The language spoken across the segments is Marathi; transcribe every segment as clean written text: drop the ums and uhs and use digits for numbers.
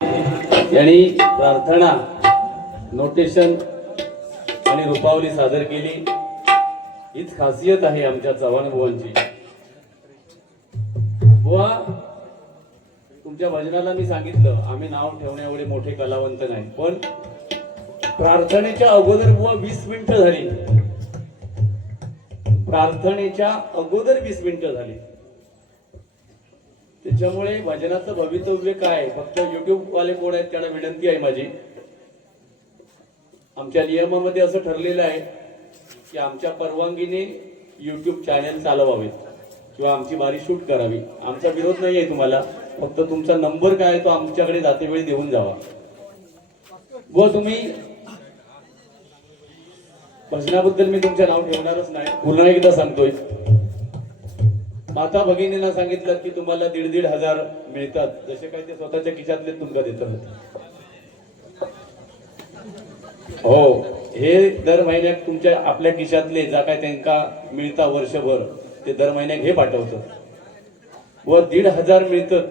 यांनी प्रार्थना नोटेशन आणि रूपावली सादर केली। हीच खासियत आहे आमच्या चव्हाण बुवांची। बुवा, तुमच्या भजनाला मी सांगितलं आम्ही नाव ठेवण्या एवढे मोठे कलावंत नाही, पण प्रार्थनेच्या अगोदर बुवा 20 मिनिटं झाली। प्रार्थनेच्या अगोदर 20 मिनिटं झाली। त्याच्यामुळे भजनाचं भवितव्य काय, फक्त युट्यूब वाले कोण आहेत त्यांना विनंती आहे माझी, आमच्या नियमामध्ये असं ठरलेलं आहे की आमच्या परवानगीने युट्यूब चॅनल चालवावेत किंवा आमची बारी शूट करावी। आमचा विरोध नाही आहे तुम्हाला, फक्त तुमचा नंबर काय आहे तो आमच्याकडे जाते वेळी देऊन जावा। व तुम्ही भजनाबद्दल मी तुमचं नाव ठेवणारच नाही, पुन्हा एकदा सांगतोय। माता भगिनींना सांगितलं की तुम्हाला 1,500 मिळतात, जसे काही ते स्वतःच्या खिशातले तुमका देतात। हो, हे दर महिन्यात तुमच्या आपल्या खिशातले जा काय त्यांना मिळता वर्षभर ते दर महिन्यात हे पाठवतात व 1,500 मिळतात।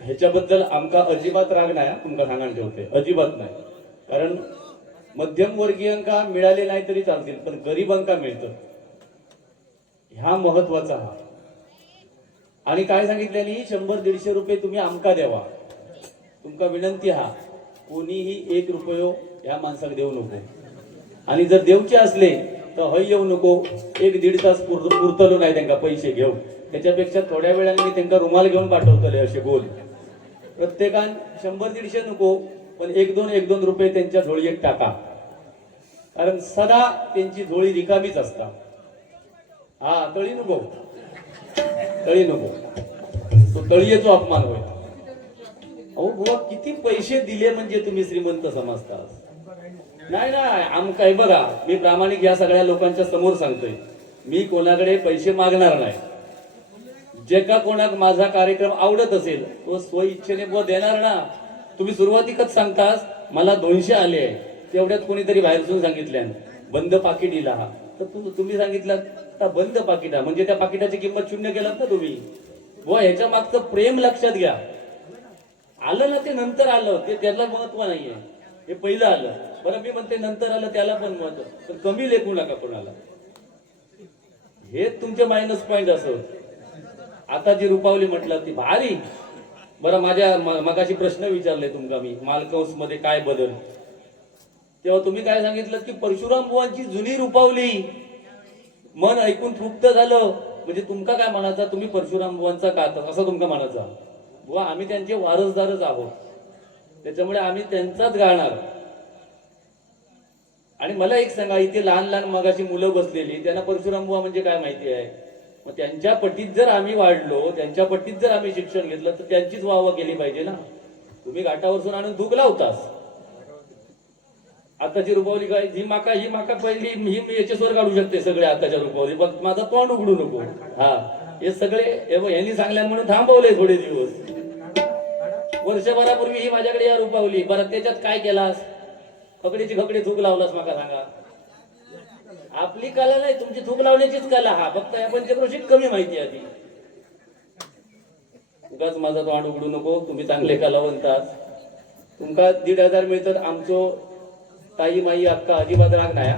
ह्याच्याबद्दल आमका अजिबात राग नाही, तुमका सांगायला ठेवते, अजिबात नाही। कारण मध्यमवर्गीयांका मिळाले नाही तरी चालतील, पण गरिबांका मिळतं, ह्या महत्वाचा हा। आणि काय सांगितल्याने 100-150 रुपये तुम्ही आमका द्यावा। तुमका विनंती हा, कोणीही 1 रुपयो या माणसाला देऊ नको। आणि जर देऊचे असले तर हय येऊ नको, 1-1.5 तास पुरतलो नाही त्यांना पैसे घेऊ, त्याच्यापेक्षा थोड्या वेळाने मी त्यांना रुमाल घेऊन पाठवतले असे बोल। प्रत्येकान 100-150 नको, पण 1-2 रुपये त्यांच्या झोळीत टाका, कारण सदा त्यांची झोळी रिकामीच असता। हा, तळी नको, तळी नको, तो तळीयेचा अपमान होईल। अहो बुवा, किती पैसे दिले म्हणजे तुम्ही श्रीमंत समजता? नाही नाही, आमकाय बघा, मी प्रामाणिक या सगळ्या लोकांच्या समोर सांगतोय, मी कोणाकडे पैसे मागणार नाही। जे का कोणाक माझा कार्यक्रम आवडत असेल तो स्वइच्छेने बुवा देणार ना। तुम्ही सुरुवातीकच सांगतास मला 200 आले आहे, तेवढ्यात कोणीतरी बाहेरसून सांगितल्यानं बंद पाकिट दिला हा, तर तुम्ही सांगितलं बंद पाकिटा म्हणजे त्या पाकिटाची किंमत 0 केलात ना तुम्ही। बुवा, ह्याच्या मागचं प्रेम लक्षात घ्या। आलं ना ते नंतर आलं, ते त्याला महत्व नाहीये, हे पहिलं आलं। बरं, मी म्हणते नंतर आलं त्याला पण महत्व, पण कमी लेखू नका कोणाला, हे तुमचे मायनस पॉइंट असं। आता जी रूपावली म्हटलं ती भारी। बरं, माझ्या मगाशी प्रश्न विचारले तुमका मी, मालकौस मध्ये काय बदल, तेव्हा तुम्ही काय सांगितलं की परशुराम बुवांची जुनी रूपावली मन ऐकून तृप्त झालं, म्हणजे तुमका काय म्हणायचं, तुम्ही परशुराम बुवांचा का असं तुमका म्हणायचा। बुवा, आम्ही त्यांचे वारसदारच आहोत, त्याच्यामुळे आम्ही त्यांचाच गाणार। आणि मला एक सांगा, इथे लहान लहान मगाची मुलं बसलेली, त्यांना परशुराम बुवा म्हणजे काय माहिती आहे? मग त्यांच्या पट्टीत जर आम्ही वाढलो, त्यांच्या पट्टीत जर आम्ही शिक्षण घेतलं तर त्यांचीच वाहवा केली पाहिजे ना। तुम्ही घाटावरसून आणून धूक लावतास। आताची रूपावली काय, ही माका पहिली ही याच्यावर काढू शकते सगळे आताच्या रूपावली, पण माझा तोंड उघडू नको। हा, हे सगळे यांनी सांगल्या म्हणून थांबवले थोडे दिवस। वर्षभरापूर्वी ही माझ्याकडे या रूपावली, बरं त्याच्यात काय केलास? खकडीची खकडी थूक लावलास, माका सांगा। आपली कला नाही, तुमची थूक लावण्याचीच कला हा, फक्त या पंचक्रोशीत कमी माहिती आधी। उगाच माझा तोंड उघडू नको, तुम्ही चांगले कलावंत आहात, तुमका 1,500 मिळतात। आमचो ताई माई अक्का अजिबात राग नाही,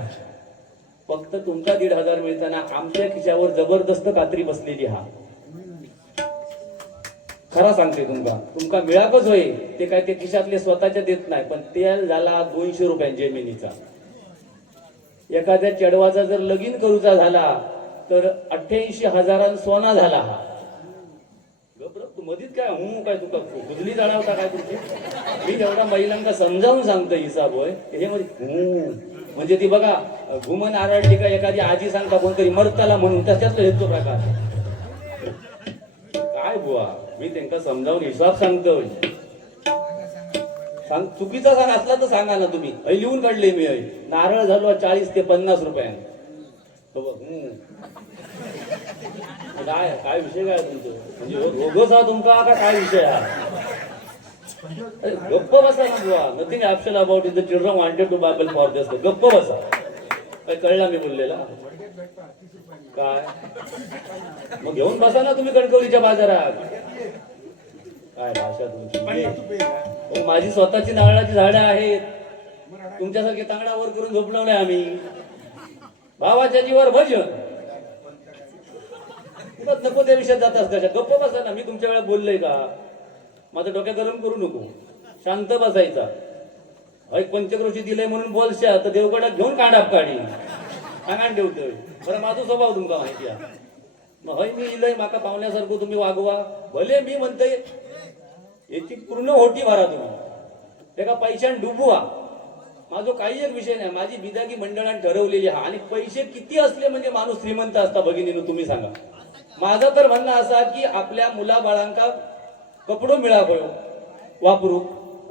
फक्त तुमचा 1,500 मिळताना आमच्या खिशावर जबरदस्त कात्री बसलेली हा, खरा सांगते तुमका मिळाकच होय, ते काय ते खिशातले स्वतःच्या देत नाही, पण तेल झाला 200 रुपयांच्या जमिनीचा। एखाद्या चढवाचा जर लगीन करूचा झाला तर 88,000 सोना झाला हा। मधीत काय काय तुका गुजली जाणवता काय तुमची? मी एवढा महिलांना समजावून सांगतो हिसाब होय, हे म्हणजे ती बघा घुमन आरडली का एखादी आजी सांगता कोणतरी मरताला म्हणून, त्याच्यातलं हेतो प्रकार काय बुवा, मी त्यांना समजावून हिसाब सांगतोय। चुकीचा सांग असला तर सांगा ना तुम्ही, लिहून काढले मी, नारळ झालो 40 ते 50 रुपयांनी। काय विषय काय तुमचं, म्हणजे रोगच हा तुमका का काय विषय हा? गप्प बसा ना बुवा, nothing absent about it, the children wanted to bible for this, गप्प बसा। काय कळला मी बोललेला काय? मग घेऊन बसा ना तुम्ही कणकवलीच्या बाजारात। काय भाषा तुमची. हो, माझी स्वतःची नारळाची झाडं आहेत. तुमच्यासारखे तांगडावर करून झोपलो नाही आम्ही. भावाच्या जीवावर भजन. नको त्या विषयात जातास कशा. गप्प बसा ना. मी तुमच्या वेळेत बोललोय का? माझं डोक्या गरम करू नको. शांत बसायचा. एक पंचक्रोशी दिलंय म्हणून बोलशा तर देवगडात घेऊन काढाप काढी अंगाण ठेवतोय. बरं माझा स्वभाव तुमका माहिती आहे. मग हय मी इलय माका पाहुण्यासारखं तुम्ही वागवा. भले मी म्हणतोय याची पूर्ण होटी भरा तुम्ही. एका पैशान डुबवा. माझा काही एक विषय नाही. माझी बिदागी मंडळाने ठरवलेली हा. आणि पैसे किती असले म्हणजे माणूस श्रीमंत असता भगिनीनं तुम्ही सांगा. माझं तर म्हणणं असा की आपल्या मुलाबाळांका कपडो मिळावं वापरू,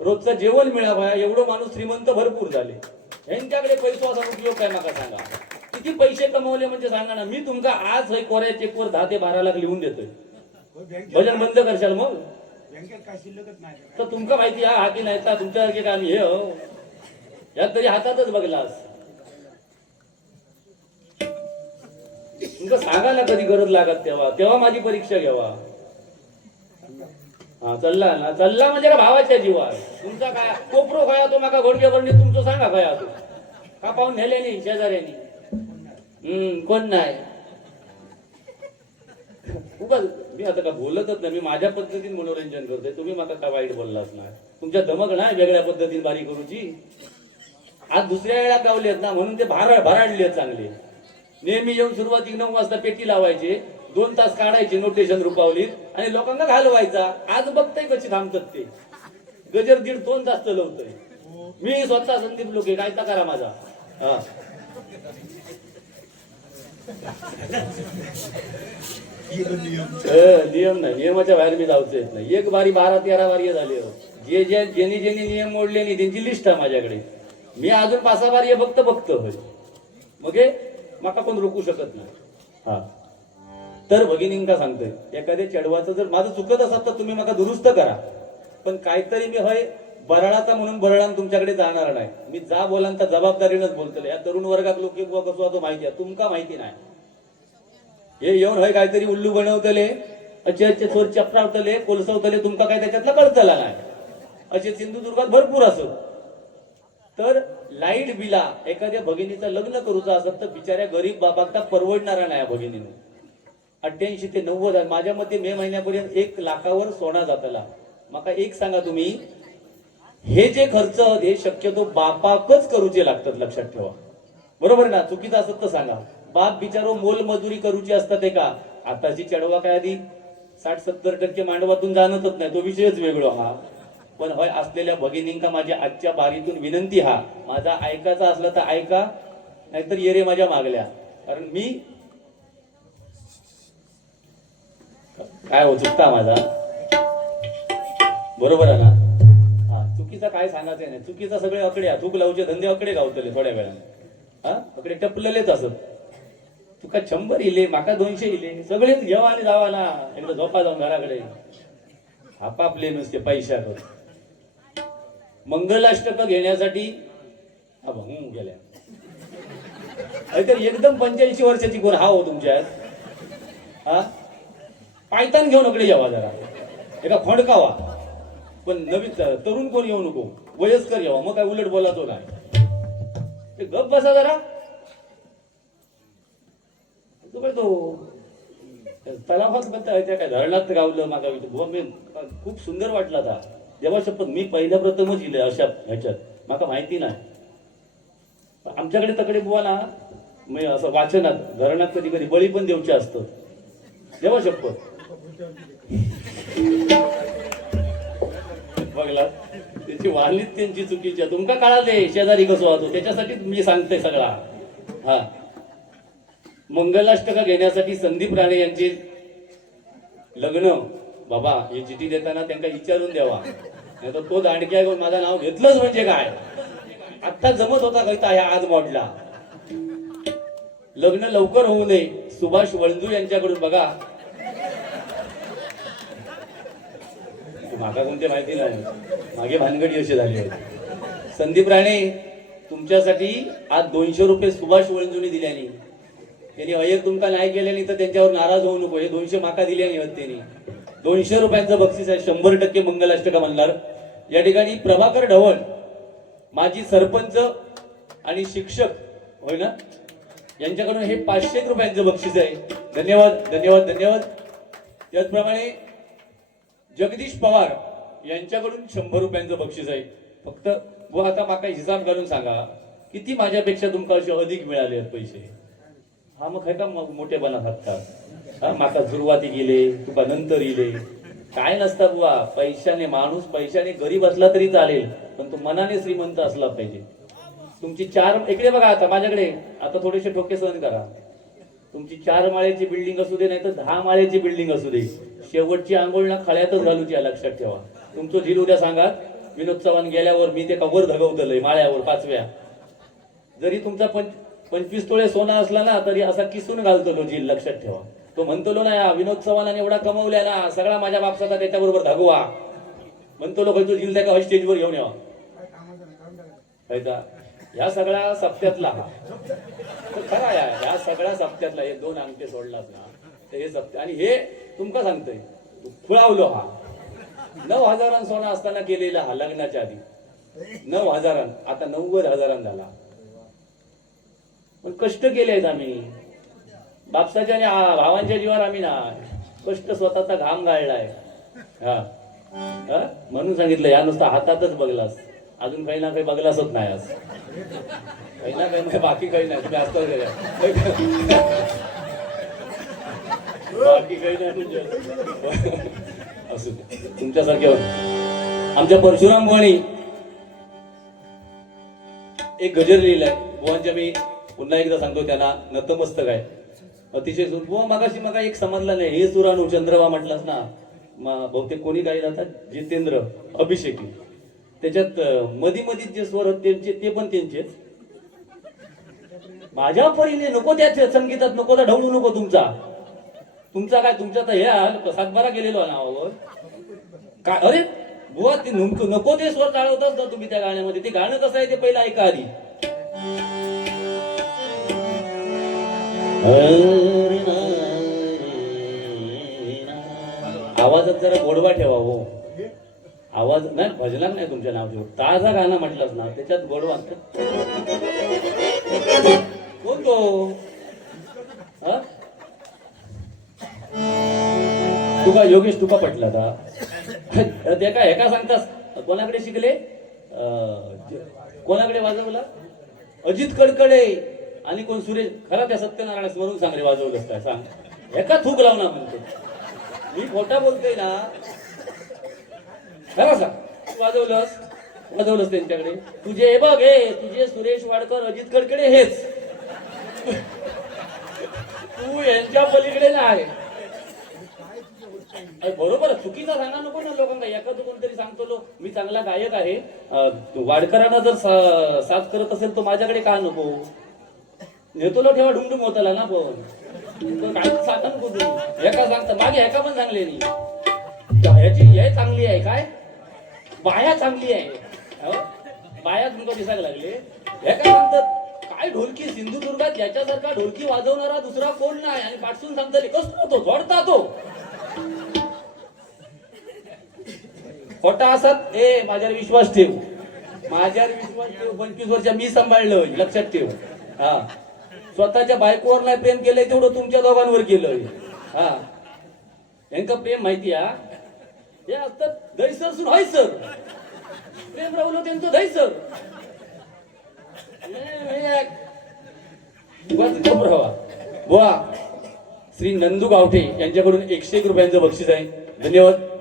रोजचं जेवण मिळावं, एवढं माणूस श्रीमंत भरपूर झाले. यांच्याकडे पैसा असा उपयोग काय माका सांगा. किती पैसे कमवले म्हणजे सांगा ना. मी तुमका आज कोऱ्या चेकवर 10 ते 12 लाख लिहून देतोय. भजन बंद करशाल मग. तर तुमका माहिती हा हाती नाही का तुमच्यासारखे काम हे हो. यात तरी हातातच बघलास. तुमका सांगा ना कधी गरज लागत तेव्हा तेव्हा माझी परीक्षा घ्यावा. हा चल्ला ना. चल्ला म्हणजे का भावाच्या जीवार. तुमचा काय कोपरो खाया तो माका घोडक्यावरणी तुमचं सांगा खाया तो का पाहून नेले नाही शेजाऱ्यानी. कोण नाही. मी आता का बोलतच नाही. मी माझ्या पद्धतीने मनोरंजन करतोय. तुम्ही माका का वाईट बोललाच नाही. तुमच्या धमक नाही वेगळ्या पद्धतीने बारी करूची. आज दुसऱ्या वेळा गावलेत ना म्हणून ते भराडले चांगले. नेहमी येऊन सुरुवाती 9 वाजता पेटी लावायचे. 2 तास काढायचे नोटेशन रुपावलीत आणि लोकांना घालवायचा. आज बघताय कशी थांबतात ते. गजर 1.5-2 तास चलवतोय. मी स्वतः संदीप लोके काय करा माझा. हा नियम नाही. नियमाच्या बाहेर मी जाऊच येत नाही. 1 बारी 12-13 बारी झाले. ज्यांनी नियम मोडले नाही त्यांची लिस्ट आहे माझ्याकडे. मी अजून 5-6 बारी बघतो मग माका कोण रोखू शकत नाही. हा तर भगिनींका सांगतोय एखाद्या चढवाचं जर माझं चुकत असत तर तुम्ही मला दुरुस्त करा. पण काहीतरी मी हय बराळाचा म्हणून बरळान तुमच्याकडे जाणार नाही. मी जा बोलान तर जबाबदारीनंच बोलतले. या तरुण वर्गात लोक कसं तो माहिती आहे तुमका माहिती नाही. हे येऊन हय काहीतरी उल्लू बनवतले असे चोर चपरावतले कोलसवतले तुमका काय त्याच्यातला कळतला नाही. असे सिंधुदुर्गात भरपूर असो. तर लाईट बिला एखाद्या भगिनीचं लग्न करूचं असत तर बिचाऱ्या गरीब बाबांना परवडणारा नाही. भगिनीनं 88 ते 90 माझ्या मते मे महिन्यापर्यंत 1 लाखावर सोना जातला. माका एक सांगा तुम्ही हे जे खर्च हे शक्यतो बापाकच करूचे लागतात. लक्षात ठेवा. बरोबर ना. चुकीचं असत तर सांगा. बाप बिचारो मोल मजुरी करूची असतात ते का. आताची चढवा काय आधी 60-70% मांडवातून जाणतच नाही. तो विषयच वेगळा हा. पण होय असलेल्या भगिनींका माझ्या आजच्या बारीतून विनंती हा. माझा ऐकायचा असला तर ऐका नाहीतर येरे माझ्या मागल्या. कारण मी काय हो चुकता माझा. बरोबर आहे ना. हा चुकीचा काय सांगायचं नाही. चुकीचा सगळे अकडे चूक लावचे धंदे अकडे गावतले थोड्या वेळाने. हा अकडे टपलेलेच असत. तुका 100 इले माका 200 इले सगळेच घेवा आणि जावा ना. एकदा झोपा जाऊन घराकडे आपापले नुसते पैशावर. मंगलाष्टक घेण्यासाठी गेल्या तर एकदम 85 वर्षाची कोण हा हो तुमच्यात. हा पायतान घेऊन अकडे यावा जरा. एका खोंडकावा. पण नवीन तरुण कोण येऊ नको. वयस्कर यावा. मग काय उलट बोलायचो नाही. गप बसा जरा. तो तलावात म्हणता काय धरणात गावलं मागा खूप सुंदर वाटला था. देवा शपथ मी पहिल्या प्रथमच इले अशा ह्याच्यात माका माहिती नाही. आमच्याकडे तकडे बुवा ना मी असं वाचनात धरणात कधी कधी बळी पण देऊचे असतं. देवा शपथ बघला त्याची वाहनीच त्यांची चुकीची. तुमका कळाले शेजारी कसं होतो त्याच्यासाठी मी सांगते सगळा. हा मंगलाष्टका घेण्यासाठी संदीप राणे यांचे लग्न बाबा ही चिठी देताना त्यांना विचारून द्यावा. नाही तर तो दांडक्या घेऊन माझं नाव घेतलंच म्हणजे काय. आता जमत होता कविता ह्या आज मॉडला. लग्न लवकर होऊ नये. सुभाष वळंजू यांच्याकडून बघा. मागा कोणते माहिती नाही. मागे भानगडी अशी झाली होती. संदीप राणे तुमच्यासाठी आज 200 रुपये सुभाष वळंजूने दिल्याने. त्यांनी अय्यर तुमका नाही केल्याने तर त्यांच्यावर नाराज होऊ नको. हे 200 माका दिल्याने त्यांनी 200 रुपयांचं बक्षीस आहे. 100% मंगलाष्टका म्हणणार. या ठिकाणी प्रभाकर ढवण माजी सरपंच आणि शिक्षक होय ना, यांच्याकडून हे 500 रुपयांचं बक्षीस आहे. धन्यवाद धन्यवाद धन्यवाद. त्याचप्रमाणे जगदीश पवार यांच्याकडून 100 रुपयांचं बक्षीस आहे. फक्त व आता माका हिसाब घालून सांगा किती माझ्यापेक्षा तुमका असे अधिक मिळाले आहेत पैसे. हा मग का मोठेपणा हातात. हा माका सुरुवाती गेले तुका नंतर येले काय नसता बुवा. पैशाने माणूस पैशाने गरीब असला तरी चालेल, पण तो मनाने श्रीमंत असला पाहिजे. तुमची 4 इकडे बघा आता माझ्याकडे आता थोडेसे ठोके सहन करा. तुमची 4 माळ्याची बिल्डिंग असू दे नाही तर 10 माळ्याची बिल्डिंग असू दे, शेवटची आंघोळ ना खळ्यातच घालूची या लक्षात ठेवा. तुमचं झील उद्या सांगा विनोद चव्हाण गेल्यावर मी ते कवर धगवतलंय माळ्यावर 5व्या. जरी तुमचा 25 तोळे सोना असला ना तरी असा किसून घालतो झील लक्षात ठेवा. तो म्हणतो ना विनोद चव्हाणाने एवढा कमवल्या ना सगळा माझ्या बापसाचा त्याच्याबरोबर धागवा म्हणतो लोक झील त्या स्टेजवर घेऊन यावा. या सगळ्या सप्त्यातला हा खरा या सगळ्या सप्त्यातला हे 2 अंगठे सोडलाच ना तर हे सप्त्या. आणि हे तुमका सांगतोय खुळावलो हा 9,000 सोना असताना केलेला हा लग्नाच्या आधी 9,000 आता 90,000 झाला. पण कष्ट केले आहेत आम्ही बापसाच्या आणि भावांच्या जीवावर आम्ही ना कष्ट स्वतःचा घाम गाळलाय. हा म्हणून सांगितलं या नुसता हातातच बघलास अजून काही ना काही बघलासच नाही. आज काही ना काही बाकी काही नाही तुम्ही असता बाकी काही नाही असू तुमच्यासारखे. आमच्या परशुराम बुवांनी एक गजर लिहिलाय. बुवांच्या मी पुन्हा एकदा सांगतो त्यांना नतमस्तक आहे. अतिशय बुवा मगाशी मगा एक समजला नाही हे सुराणू चंद्रबा म्हटलास ना बहुतेक कोणी काही जातात जितेंद्र अभिषेकी त्याच्यात मधी मधी जे स्वर त्यांचे ते पण त्यांचेच. माझ्या परीने नको त्या संगीतात नको त्या ढवळू नको तुमचा काय तुमच्या तर हे सातबारा गेलेलो नावावर काय. अरे बुवा ते नको ते स्वर चालवतात ना तुम्ही त्या गाण्यामध्ये. ते गाणं कसं आहे ते पहिलं ऐका आधी. आवाजात जरा गोडवा ठेवा हो. आवाज नाही भजनात नाही तुमच्या नाव ठेव. ताजा गाणं म्हटलंच ना त्याच्यात गोडवा कोण तो तुका योगेश तुका पटला का ते काय एका सांगतास. कोणाकडे शिकले कोणाकडे वाजवला अजित कडकडे आणि कोण सुरेश खरा त्या सत्यनारायण स्मरून सांगले वाजवलंच काय सांग. एका थूक लावणार म्हणतो मी खोटा बोलतोय ना खरं सांग. वाजवलंस त्यांच्याकडे तुझे हे बघ हे तुझे सुरेश वाडकर अजित कडकडे हेच तू यांच्या पलीकडे नाही. बरोबर चुकीचा सांगा नको ना लोकांना. एखादं कोणतरी सांगतो लो मी चांगला गायक आहे वाडकरांना जर साथ करत असेल तर माझ्याकडे का नको नेतो लो ठेवा डुमडुम होताला ना. पण काय सांगा नको तुम्ही एका सांगता मागे एका पण चांगले नाही. ह्याची हे चांगली आहे काय बाया चांगली आहे बाया तुमका दिसायला लागले. एका सांगतात काय ढोलकी सिंधुदुर्गात याच्यासारखा ढोलकी वाजवणारा दुसरा कोण नाही. आणि पाठसून सांगतले कसं तो जोडता तो खोटा असत. ए माझ्यावर विश्वास ठेव 25 वर्ष मी सांभाळलं लक्षात ठेव. हा स्वतःच्या बायकोवर नाही प्रेम केलंय तेवढं तुमच्या दोघांवर केलंय. हा यांचं प्रेम माहिती हे असतात दैसर सुन हैसर प्रेम राहुल त्यांचं दैसर बुवा श्री नंदू गावठे यांच्याकडून 101 रुपयांचं बक्षीस आहे. धन्यवाद.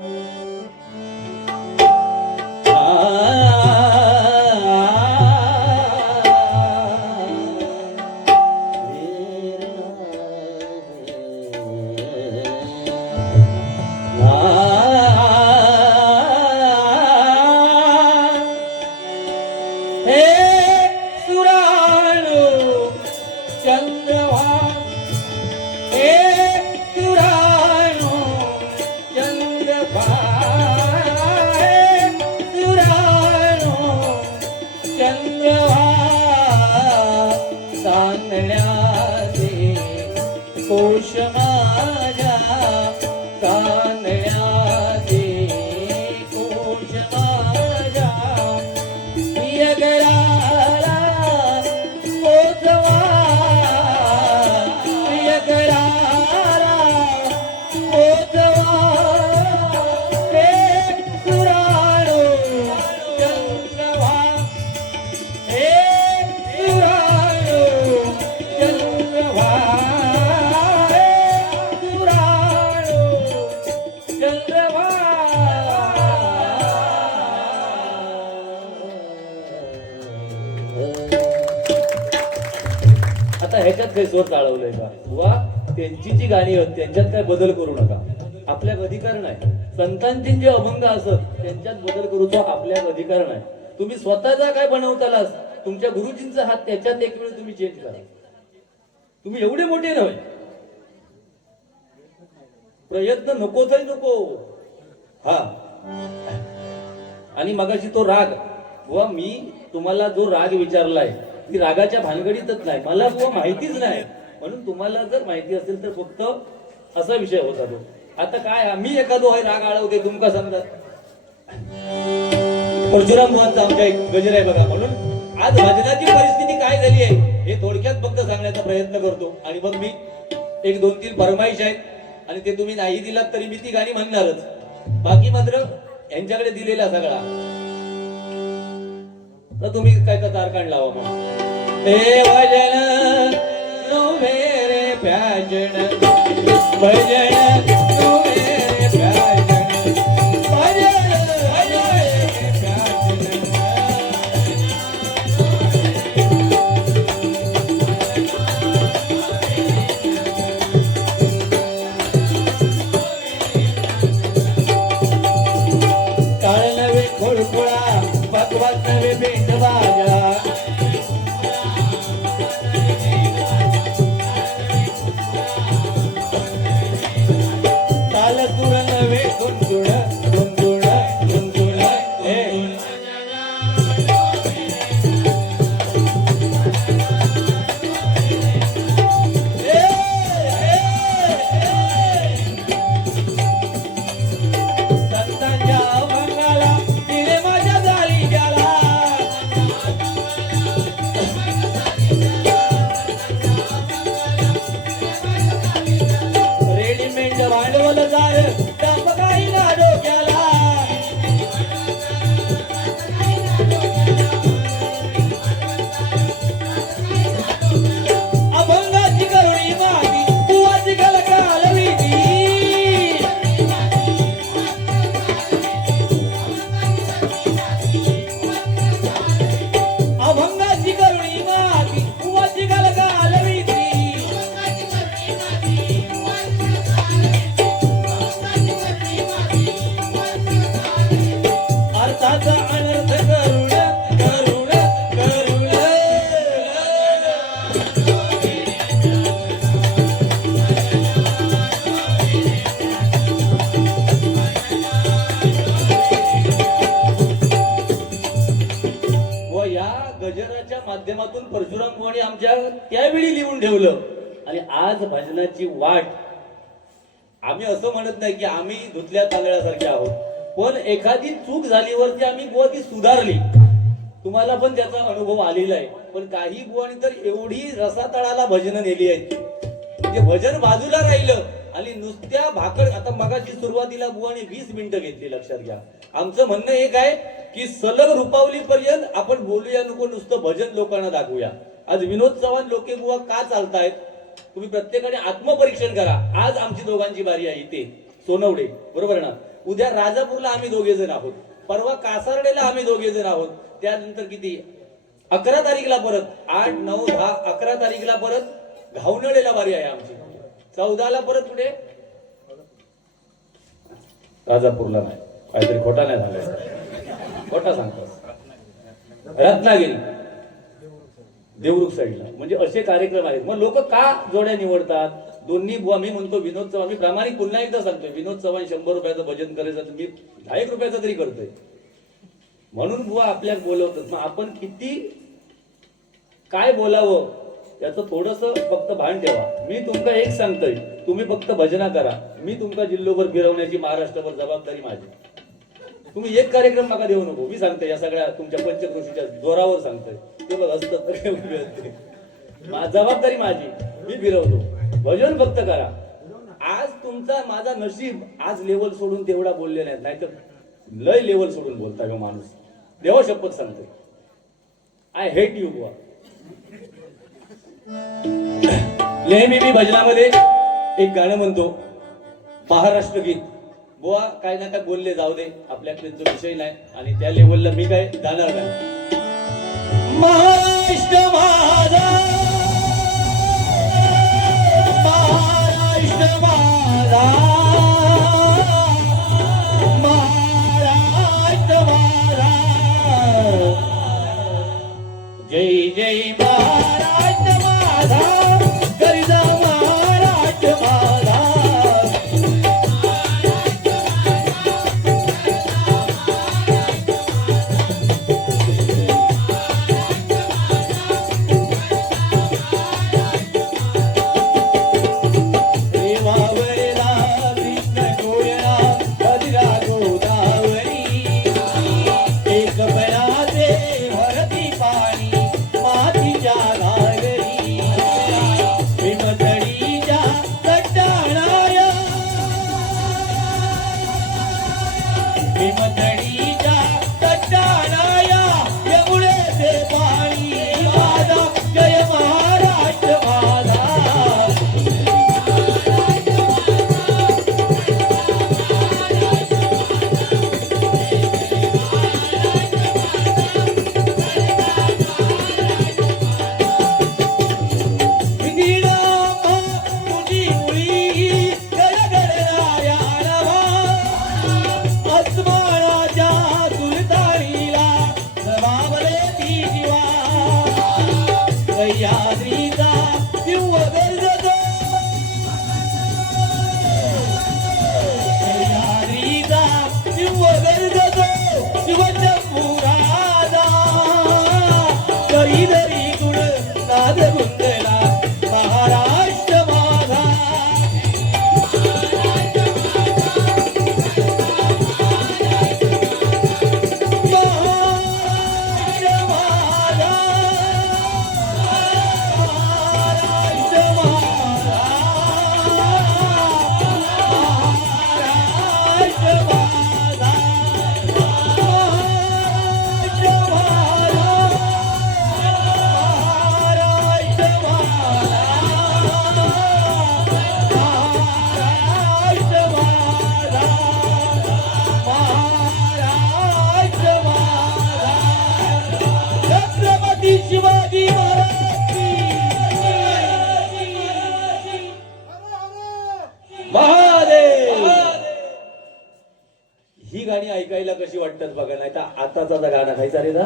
ह्याच्यात काही स्वर चालवलंय का बुवा? त्यांची जी गाणी आहेत त्यांच्यात काय बदल करू नका, आपल्याक अधिकार नाही. संतांची जे अभंग असत त्यांच्यात बदल करूचा आपल्याक अधिकार नाही. तुम्ही स्वतःचा काय बनवतालास, तुमच्या गुरुजींचा हात त्याच्यात एक वेळ तुम्ही चेंज करा. तुम्ही एवढे मोठे नव्हे, प्रयत्न नकोच नको. हा, आणि मगाशी तो राग बुवा, मी तुम्हाला जो राग विचारलाय ती रागाच्या भानगडीतच नाही, मला बुवा माहितीच नाही. म्हणून तुम्हाला जर माहिती असेल तर फक्त असा विषय होता तो. आता काय मी एखादो राग आळवते तुमका समजत. परशुराम बुवांचा आमच्या एक गजर आहे बघा. म्हणून आज भजनाची परिस्थिती काय झाली आहे हे थोडक्यात फक्त सांगण्याचा प्रयत्न करतो. आणि मग मी एक 2-3 फरमाईश आहेत आणि ते तुम्ही नाही दिलात तरी मी ती गाणी म्हणणारच. बाकी मात्र यांच्याकडे दिलेला सगळा तर तुम्ही काय तर तारकांड लावा म्हणून. हे भजन नव्हे रे प्याजन, भजन नव्हे रे प्याजन, भजन नव्हे रे प्याजन. काळ नव्हे खोळखोळा, बकवास नव्हे भेंड बाजा, ताल सुर नव्हे गुंजुळ गुंजुळ गुंजुळ. संतांच्या अभंगाला तिने माझ्या दारी गेला, रेडीमेड भांडवलदार टाप काही ना डोक्याला. अभंगाची करुणी माती कुवाची गलकालविती, अभंगाची करुणी माती कुवाची गलकालविती. अर्थाचा अनर्थ करुण करुण करुण. व या गजराच्या माध्यमातून परशुराम बुवांनी आमच्या त्यावेळी लिहून ठेवलं. आणि आज भजनाची वाट. आम्ही असं म्हणत नाही की आम्ही धुतल्या तांदळासारखे आहोत, पण एखादी चूक झालीवरती आम्ही बुवा ती सुधारली. तुम्हाला पण त्याचा अनुभव आलेला आहे. पण काही बुवानी तर एवढी रसातळाला भजनं नेली आहेत म्हणजे भजन बाजूला राहिलं आणि नुसत्या भाकड. आता मगाची सुरुवातीला बुवानी 20 मिनिटं घेतली, लक्षात घ्या. आमचं म्हणणं एक आहे की सलग रुपावली पर्यंत आपण बोलूया नको, नुसतं भजन लोकांना दाखवूया. आज विनोद चव्हाण लोके बुवा का चालतायत तुम्ही प्रत्येकाने आत्मपरीक्षण करा. आज आमची दोघांची बारी आहे इथे सोनवडे, बरोबर ना. उद्या राजापूरला आम्ही 2 जण आहोत, परवा कासारडेला आम्ही 2 जण आहोत. त्यानंतर किती 11 तारीखला परत 8, 9, 10, 11 तारीखला परत घावनळेला बारी आहे आमची. 14ला परत कुठे राजापूरला नाही, काहीतरी खोटा नाही झालाय, खोटा सांगतो. रत्नागिरी देवरुख साईडला, म्हणजे असे कार्यक्रम आहेत. मग लोक का जोड्या निवडतात? दोन्ही बुवा. मी म्हणतो विनोद चव्हाण, मी प्रामाणिक पुन्हा एकदा सांगतोय, विनोद चव्हाण 100 रुपयाचं भजन करायचं, मी 1 रुपयाचं तरी करतोय. म्हणून बुवा आपल्याला बोलवतात. मग आपण किती काय बोलावं याचं थोडस फक्त भान ठेवा. मी तुमका एक सांगतोय, तुम्ही फक्त भजना करा. मी तुमका जिल्होभर फिरवण्याची महाराष्ट्रभर जबाबदारी माझी. तुम्ही एक कार्यक्रम नका देऊ नको. मी सांगतोय या सगळ्या तुमच्या पंचक्रोशीच्या जोरावर सांगतोय. ते बघ असतं जबाबदारी माझी, मी फिरवतो. भजन फक्त करा. आज तुमचा माझा नशीब आज लेवल सोडून तेवढा बोलले नाही तर लय लेवल सोडून बोलता हो माणूस. देवा शपथ सांगतोय, आय हेट यू बुवा. नेहमी मी भजनामध्ये एक गाणं म्हणतो, महाराष्ट्र गीत. बुवा काय ना काय बोलले जाऊ दे, आपल्या त्यांचा विषय नाही आणि त्या लेवलला मी काय जाणार नाही. महाराष्ट्र माझा माझा महाराष्ट्र माझा जय जय महाराष्ट्र माझा गरिदा महाराष्ट्र माझा ही गाणी ऐकायला कशी वाटतात बघा, नाही तर आताचा गाणं खायचा रे ना.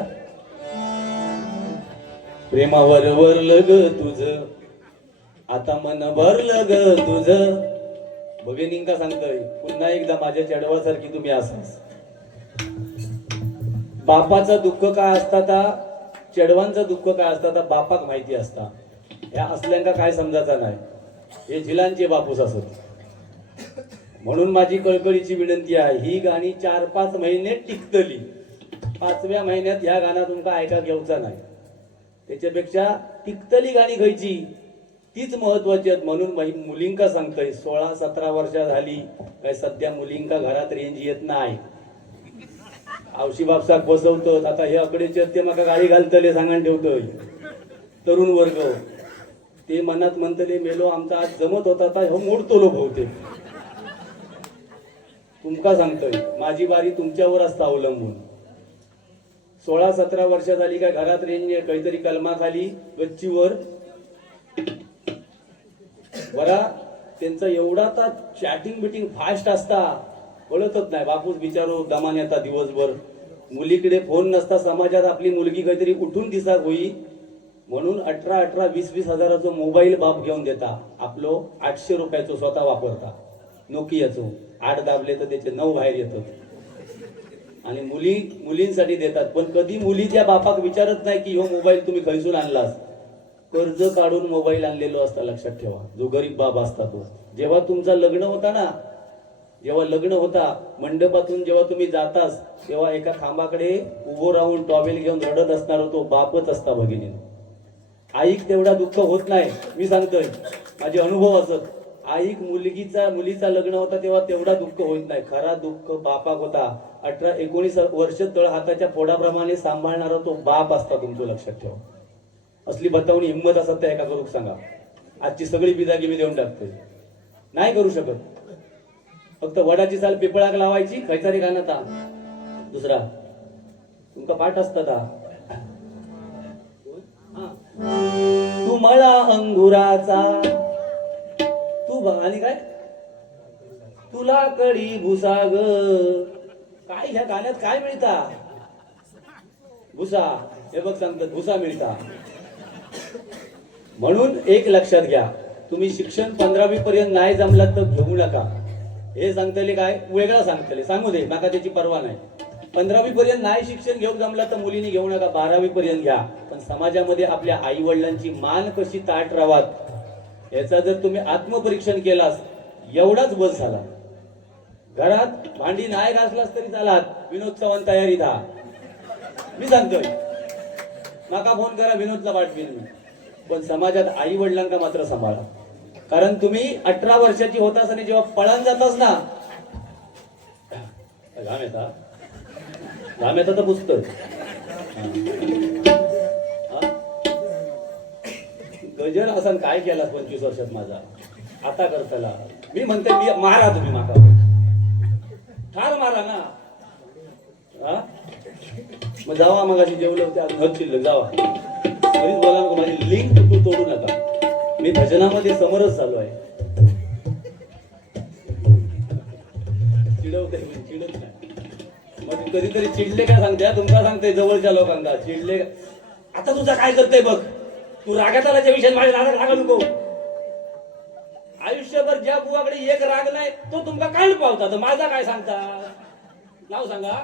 प्रेमावर वरलं ग तुझ आता मन भरलं ग तुझ भगिनींका सांगतोय पुन्हा एकदा माझ्या चढवासारखी तुम्ही असाच. बापाचं दुःख काय असता चढवांचं दुःख काय असता बापाक माहिती असता. या असल्यांका काय समजायचं नाही, हे झिलांचे बापूस असत. म्हणून माझी कळकळीची विनंती आहे, ही गाणी 4-5 महिने टिकतली, 5व्या महिन्यात ह्या गाणं तुमका ऐका घेऊचा नाही. त्याच्यापेक्षा टिकतली गाणी घ्यायची तीच महत्वाची आहेत. म्हणून मुलींका सांगतोय 16-17 वर्ष झाली काय सध्या मुलींका घरात रेंज येत नाही. आवशी बापसाक बसवतो आता हे अकडेचे ते मका गाडी घालतले सांगान ठेवतोय. तरुण वर्ग ते मनात म्हणतले मेलो आमचा आज जमत होता हो मोडतो लो बहुतेक. तुमका सांगतोय माझी बारी तुमच्यावर असता अवलंबून. 16-17 वर्ष झाली काय घरात रेंज काहीतरी कलमा खाली गच्चीवर बरा त्यांचा एवढा तर चॅटिंग बिटिंग फास्ट असता कळतच नाही. बापूस बिचारो दमान येता दिवसभर. मुलीकडे फोन नसता समाजात आपली मुलगी काहीतरी उठून दिसाक होई म्हणून 18-20 हजाराचा मोबाईल बाप घेऊन देता. आपलो 800 रुपयाचो स्वतः वापरता नोकियाचो. 8 दाबले तर त्याचे 9 बाहेर येतात आणि मुलींसाठी देतात. पण कधी मुलीच्या बापाक विचारत नाही की हो मोबाईल तुम्ही खैसून आणलास. कर्ज काढून मोबाईल आणलेलो असता लक्षात ठेवा. जो गरीब बाप असता तो. जेव्हा तुमचा लग्न होता ना, जेव्हा लग्न होता मंडपातून जेव्हा तुम्ही जातास तेव्हा एका खांबाकडे उभो राहून टॉवेल घेऊन रडत असणार तो बापच असता भगिनी. आईक तेवढा दुःख होत नाही. मी सांगतोय माझे अनुभव असत. आईक मुलीचा लग्न होता तेव्हा तेवढा दुःख होत नाही. खरा दुःख बापाक होता. 18-19 वर्ष तळ हाताच्या फोडाप्रमाणे सांभाळणारा तो बाप असता तुमचं लक्षात ठेवा. असली बतावणी हिंमत असत त्या एका करूक सांगा. आजची सगळी बिदागी मी देऊन टाकतोय. नाही करू शकत. फक्त वडाची साल पिपळाक लावायची खैचारी गाणं दुसरा तुमका पाठ असता तू मला अंगुराचा तू आणि काय तुला कडी भुसा ग. काय ह्या गाण्यात काय मिळता? भुसा. हे बघ सांगतात भुसा मिळता. म्हणून एक लक्षात घ्या, तुम्ही शिक्षण 15वी पर्यंत नाही जमलात तर घेऊ नका. हे सांगतले काय वेगळं सांगतले, सांगू दे, नका त्याची पर्वा नाही. 15वी पर्यंत नाही शिक्षण घेऊन जमला तर मुलींनी घेऊ नका, 12वी पर्यंत घ्या. पण समाजामध्ये आपल्या आई वडिलांची मान कशी ताट राहावात याचा जर तुम्ही आत्मपरीक्षण केलास, एवढाच बस झाला. घरात भांडी नाही घासलास तरी चालात, विनोद चव्हाण तयारी धा. मी सांगतोय, नका फोन करा, विनोदला पाठवीन मी. पण समाजात आई वडिलांना मात्र सांभाळा. कारण तुम्ही 18 वर्षाची होतास आणि जेव्हा पळान जातास ना, घाम येता तर पुसतोय. गजर असा काय केलास 25 वर्षात माझा, आता करताला. मी म्हणते मी मारा, तुम्ही माका ठार मारा ना. मग जावा, मग अशी जेवलं होते आज शिल्लक जावा. तरीच बोला नको, माझी लिंक तू तोडू नका. मी भजनामध्ये समरस झालो आहे. चिडवते चिडत नाही. मग कधीतरी चिडले काय सांगते, तुमका सांगते जवळच्या लोकांना चिडले. आता तुझा काय करतोय बघ, तू रागात आल्याच्या विषयात माझ्या रागात रागा नको. आयुष्यभर ज्या बुवाकडे एक राग नाही तो तुमका काढ पावता, तर माझा काय सांगता, नाव सांगा.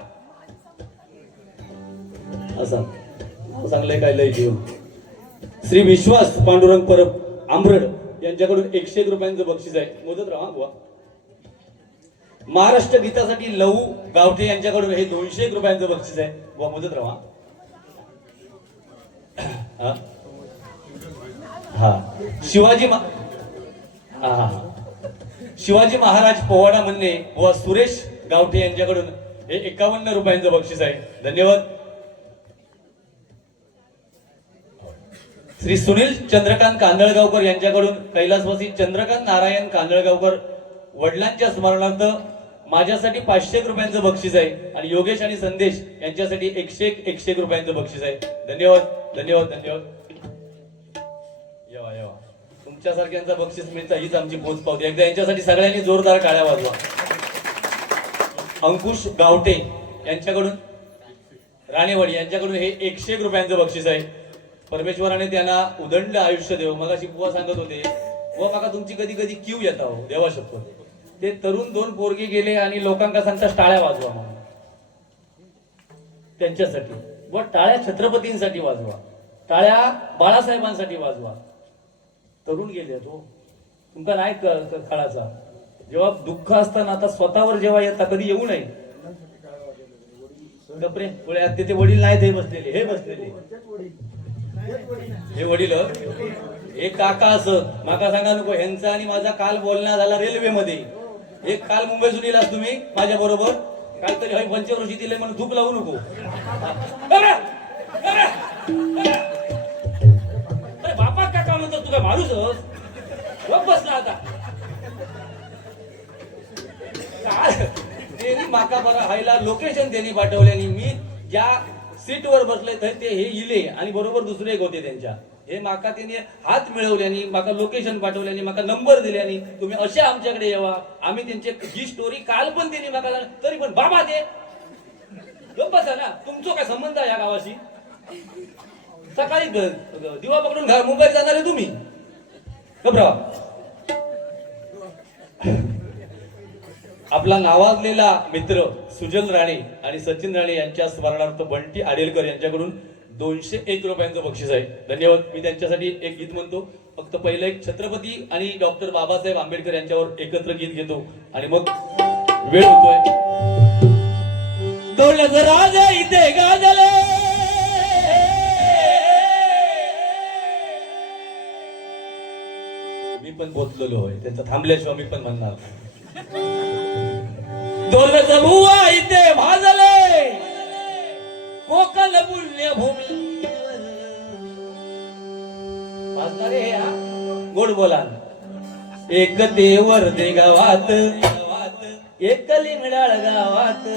असं नाव सांगलंय काय लय जीव. श्री विश्वास पांडुरंग परब आंबरड यांच्याकडून 101 रुपयांचं बक्षीस आहे. मोदत राहा बुवा. महाराष्ट्र गीतासाठी लहू गावठे यांच्याकडून हे 201 रुपयांचं बक्षीस आहे. बुवा मोदत राहा. हा शिवाजी महाराज पोवाडा म्हणणे व सुरेश गावठे यांच्याकडून हे 51 रुपयांचं बक्षीस आहे. धन्यवाद. श्री सुनील चंद्रकांत कांदळगावकर यांच्याकडून कैलासवासी चंद्रकांत नारायण कांदळगावकर वडिलांच्या स्मरणार्थ माझ्यासाठी 500 रुपयांचं बक्षीस आहे. आणि योगेश आणि संदेश यांच्यासाठी 101 रुपयांचं बक्षीस आहे. धन्यवाद धन्यवाद धन्यवाद. येवा येवा, तुमच्यासारख्यांचा बक्षीस मिळता हीच आमची पोच पावती. एकदा यांच्यासाठी सगळ्यांनी जोरदार टाळ्या वाजवा. अंकुश गावटे यांच्याकडून राणेवाडी यांच्याकडून हे 101 रुपयांचं बक्षीस आहे. परमेश्वराने त्यांना उदंड आयुष्य देव. मगाशी बुवा सांगत होते, व मगा तुमची कधी कधी क्यू येता हो देवा शपथ. ते तरुण 2 पोरगे गेले आणि लोकांना सांगता टाळ्या वाजवा म्हणून. त्यांच्यासाठी व टाळ्या छत्रपतींसाठी वाजवा, टाळ्या बाळासाहेबांसाठी वाजवा. तरुण गेले तो तुमका नाही काळाचा. जेव्हा दुःख असताना आता स्वतःवर जेव्हा येता कधी येऊ नये. कपरे ते वडील नाही, ते बसलेले, हे बसलेले हे वडील, हे काका असत. माका सांगा नको, ह्यांचा आणि माझा काल बोलणं झाला रेल्वेमध्ये. एक काल मुंबईतून येलास तुम्ही माझ्या बरोबर, काहीतरी हवी पंचवर्षी दिले म्हणून धूप लावू नको. अरे बापा काका म्हणतो, तू काय माणूसच बसला आता. त्यांनी माका बघा हायला लोकेशन त्यांनी पाठवल्यानी. मी ज्या सीटवर बसले ते हे इले आणि बरोबर दुसरे एक होते त्यांच्या. हे माका त्यांनी हात मिळवल्यानी, माका लोकेशन पाठवल्यानी, माका नंबर दिल्यानी, तुम्ही अशा आमच्याकडे यावा. आम्ही त्यांची ही स्टोरी काल पण त्यांनी माका, तरी पण बाबा ते बसा ना, तुमचा काय संबंध आहे या गावाशी. सकाळी दिवा पकडून मुंबईत जाणार आहे तुम्ही, घबरा. आपला नावाजलेला मित्र सुजल राणे आणि सचिन राणे यांच्या स्मरणार्थ बंटी आडेलकर यांच्याकडून 201 रुपयांचं बक्षीस आहे. धन्यवाद. मी त्यांच्यासाठी एक गीत म्हणतो. फक्त पहिलं एक छत्रपती आणि डॉक्टर बाबासाहेब आंबेडकर यांच्यावर एकत्र गीत घेतो आणि मग वेळ होतोय. दौलत राजा इथे गाजले, मी पण पोचलेलो होय, त्यांचं थांबल्याशिवाय मी पण म्हणणार. दौलत बुवा इथे भाजले, कोकण पुण्यभूमी भाजणारे गोड बोला. एकतेवर दे गावात, एकली मिळाळ गावात.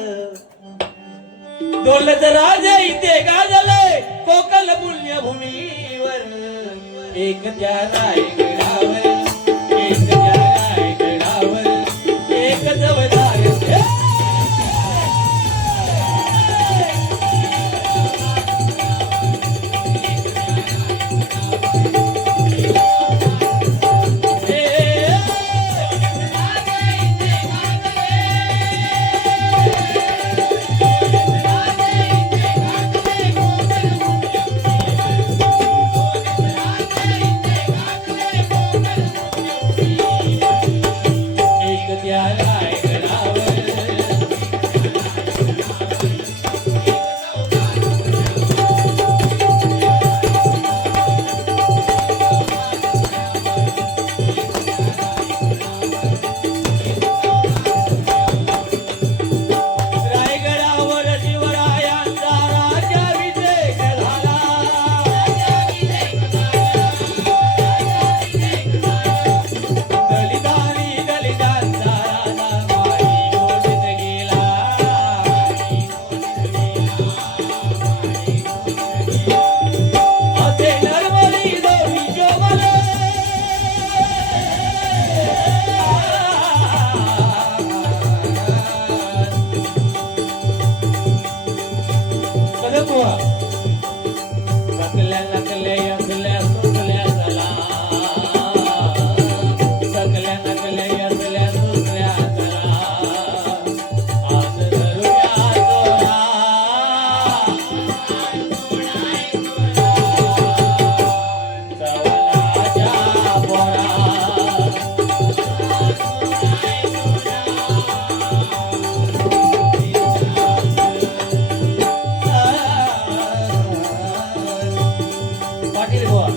दौलत राजा इथे गाजले, कोकण पुण्यभूमीवर. एक त्या रायगडावर, एक त्या रायगडावर, एक सकल्या नकल्या यसल्या सुकल्या चला सकल्या नकल्या यसल्या सुकल्या चला आज धरूया जोरा चवनाच्या बोरा पाटील बुवा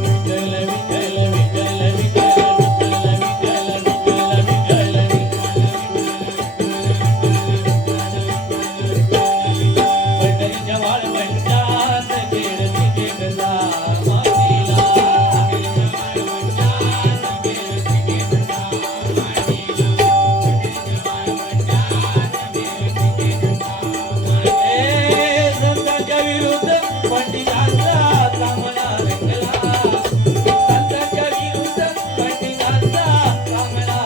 विठ्ठल विठ्ठल विठ्ठल विठ्ठल विठ्ठल विठ्ठल विठ्ठलीच्या वाळवंटात खेळती खेळता मातीला संतांच्या विरुद्ध पंडितांचा चांगला रंगला संतांच्या विरुद्ध पंडितांचा चांगला